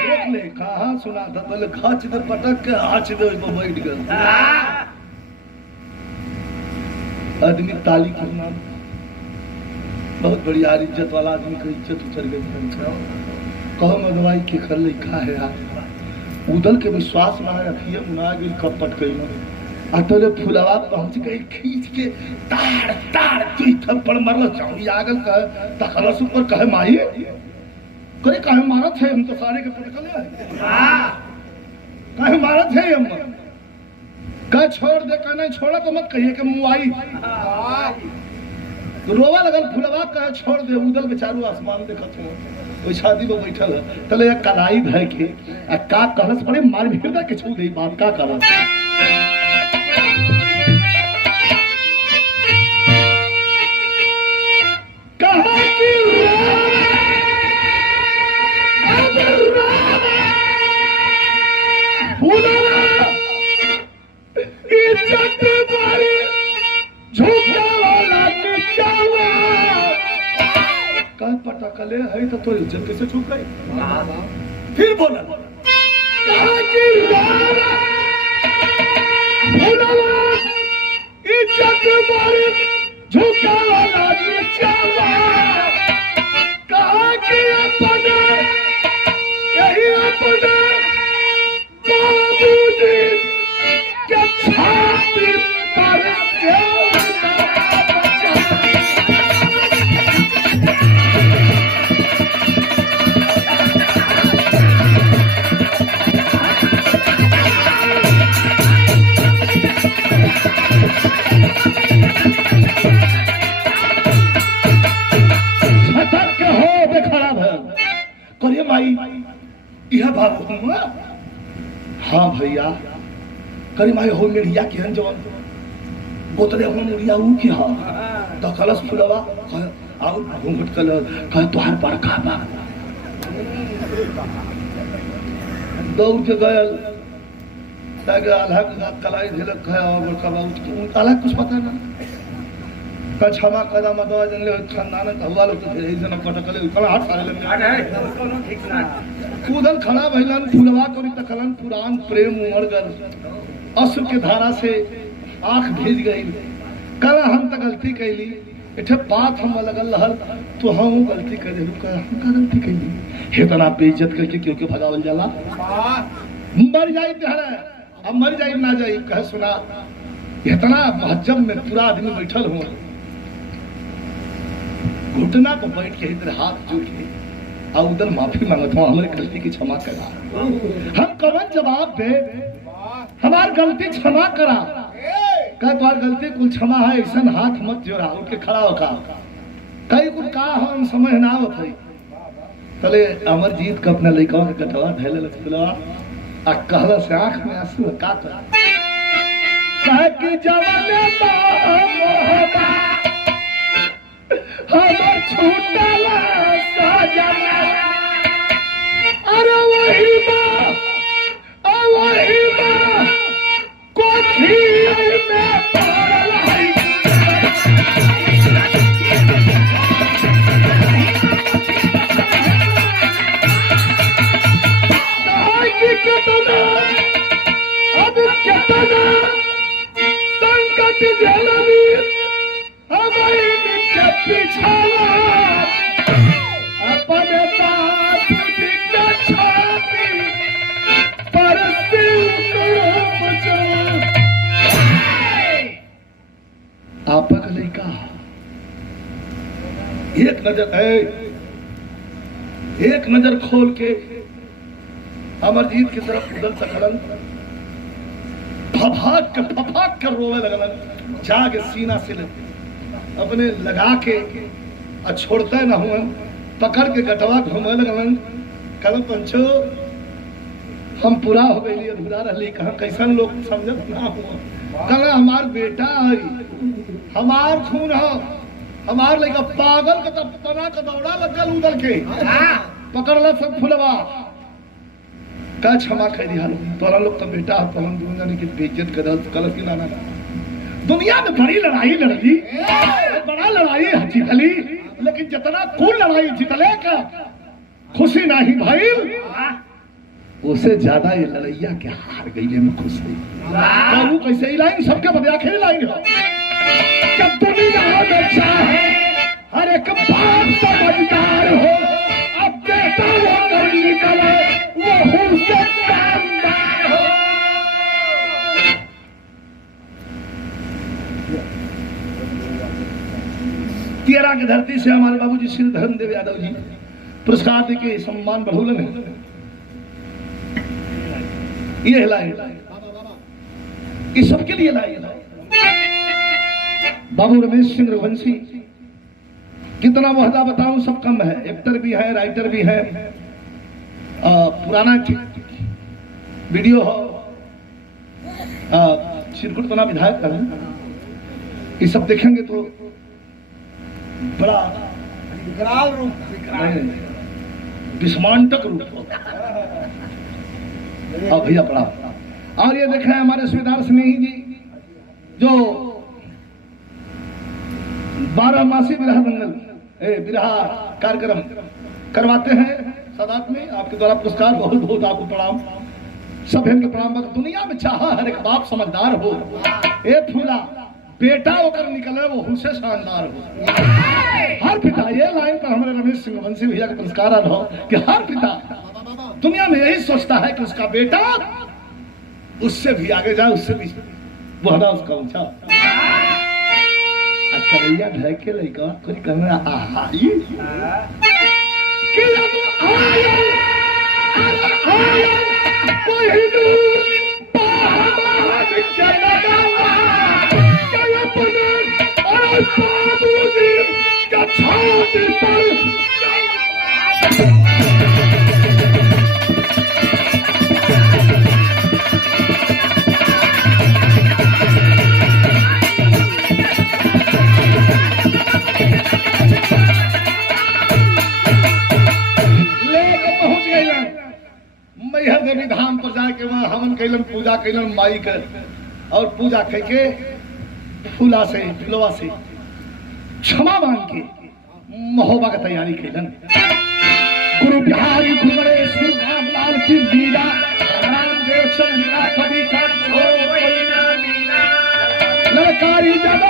रोक ले, कहा सुना था, बोले खाच दे पटक के आँच दे वो बैठ गया। आदमी ताली की नाम बहुत बड़ी यार, इज्जत वाला आदमी का इज्जत उतर गई। कहो मदवाई के कर लिखा है यार, उदल के विश्वास में रखिए मुना गिर कब पटकई में अतले फुलवा पहुंच गई, खींच के ताड़ ताड़ तुई थप्पड़ मरल चाही आगल का तखलस ऊपर कहे माई करे कहे मारत है, हम तो सारे के पटकले है। हां कहे मारत है, हम कह छोड़ दे, कह नहीं छोड़ा तो मत कहिए कि मुआई। रोवा लगल फुलवा कहे छोड़ दे, उदल बेचारू आसमान देखत हो, ओई छाती पे बैठल है, तले एक कलाई धय के आ का कहलस पड़े मार भिरदा के छू दे बात का करत। कहा कि फुलवा इज्जत बारी झुका वाला निचावा कह पटकले है तो तोर इज्जत कैसे छूट गई? फिर बोला कहा कि फुलवा इज्जत बारी झुका वाला निचावा कहा कि अपने यही अपने बाबूजी के छाती पर करे माई यह बात हुआ। हाँ भैया करे माई हो मेरिया के हन जवन गोतले हो मेरिया ऊ की हां तो कलश फुलवा और घूंघट कलर कह तोहार पर का बा दौड़ के गयल ताके आल्हा के साथ कलाई झलक है और कबा आल्हा कुछ पता ना का क्षमा कदा मदवा जन ले खानदान का हुआ लोग तो ऐसे न पटकले कला हाथ सारे ले कोनो ठीक ना कूदल खड़ा भइलन फुलवा करी तकलन पुरान प्रेम उमड़ गल अश्रु के धारा से आंख भीज गई कला हम त गलती कैली इठे बात हम लगल रहल तो हम गलती कर देलू का हम का गलती कैली इतना बेइज्जत करके क्यों के भगावल जाला मर जाई धरे अब मर जाई ना जाई कह सुना इतना महजब में पूरा आदमी बैठल हो घुटना पर बैठ के इधर हाथ जोड़ के और उधर माफी मांगत हूँ हमारी गलती की क्षमा करा हम कवन जवाब दे हमार गलती क्षमा करा कह तुम्हार गलती कुल क्षमा है ऐसा हाथ मत जोड़ा उठ के खड़ा होगा कई कुछ का हम समझ ना होते तले अमरजीत का अपना लड़का के कटवा ढेले लगला आ कहला से आंख में आंसू का कर कह कि जवाने मोहबा हमर छूटला सजना अरे वही मां कोठी में पड़ल है कि कितना अब कितना संकट झेलनी हमारी के पिछावा अपने बाप की छाती पर आपा का लड़का एक नजर खोल के अमरजीत की तरफ उधर तकलन फफाक के रोवे लगलन जाके सीना से अपने लगा के और छोड़ता ना हुआ पकड़ के गटवा घूमे लगलन कल पंचो हम पूरा हो गई अधूरा रही कहा कैसन लोग समझत ना हो कल हमार बेटा है हमार खून हो हमार लड़का पागल के तब तना का दौड़ा लगल उदल के पकड़ला सब फुलवा का क्षमा कर दिया तोरा लोग तो बेटा तो हम दोनों जाने की बेइज्जत कर गलत की नाना दुनिया में बड़ी लड़ाई लड़ी बड़ा लड़ाई जीतली लेकिन जितना कुल लड़ाई जीतले का खुशी नहीं भाई उससे ज्यादा ये लड़ैया के हार गई में खुश है बाबू कैसे ही लाइन सबके बदला खेल लाइन हो जब दुनिया में चाहे हर एक बात समझदार हो अब बेटा वो कर निकले वो हमसे शानदार हो तेरा की धरती से हमारे बाबूजी श्री धर्मदेव यादव जी पुरस्कार देके सम्मान बढ़ोलन है ये लाई ये सबके लिए लाई बाबू रमेश सिंह रघुवंशी कितना मोहदा बताऊं सब कम है एक्टर भी है राइटर भी है पुराना वीडियो हो चिरकुट तना विधायक है ये सब देखेंगे तो बड़ा विकराल रूप विस्मांतक रूप हो और भैया पड़ा और ये देखें हमारे सुबेदार स्नेही जी जो 12 मासी विरह दंगल विरह कार्यक्रम करवाते हैं सदात में आपके द्वारा पुरस्कार बहुत बहुत आपको प्रणाम सब के प्रणाम दुनिया में चाहा हर एक बाप समझदार हो ए फूला बेटा होकर निकले वो हमसे शानदार हो हर पिता ये लाइन पर हमारे रमेश सिंह वंशी भैया का पुरस्कार हो कि हर पिता दुनिया में यही सोचता है कि उसका बेटा उससे भी आगे जाए उससे भी बहना उसका ऊंचा करैया ढह के लड़का कोई करना आहाई कि अब आया कोई नूर बाहर चला क्या अपने और बाबूजी का छाती पर देवी धाम पर जाके वहां हवन कैलन पूजा कैलन माई के और पूजा करके फूला से फुलवा से क्षमा मांग के महोबा का तैयारी कैलन गुरु बिहारी घुमरे श्री रामलाल की लीला रामदेव संगीला कभी कर हो ललकारी जब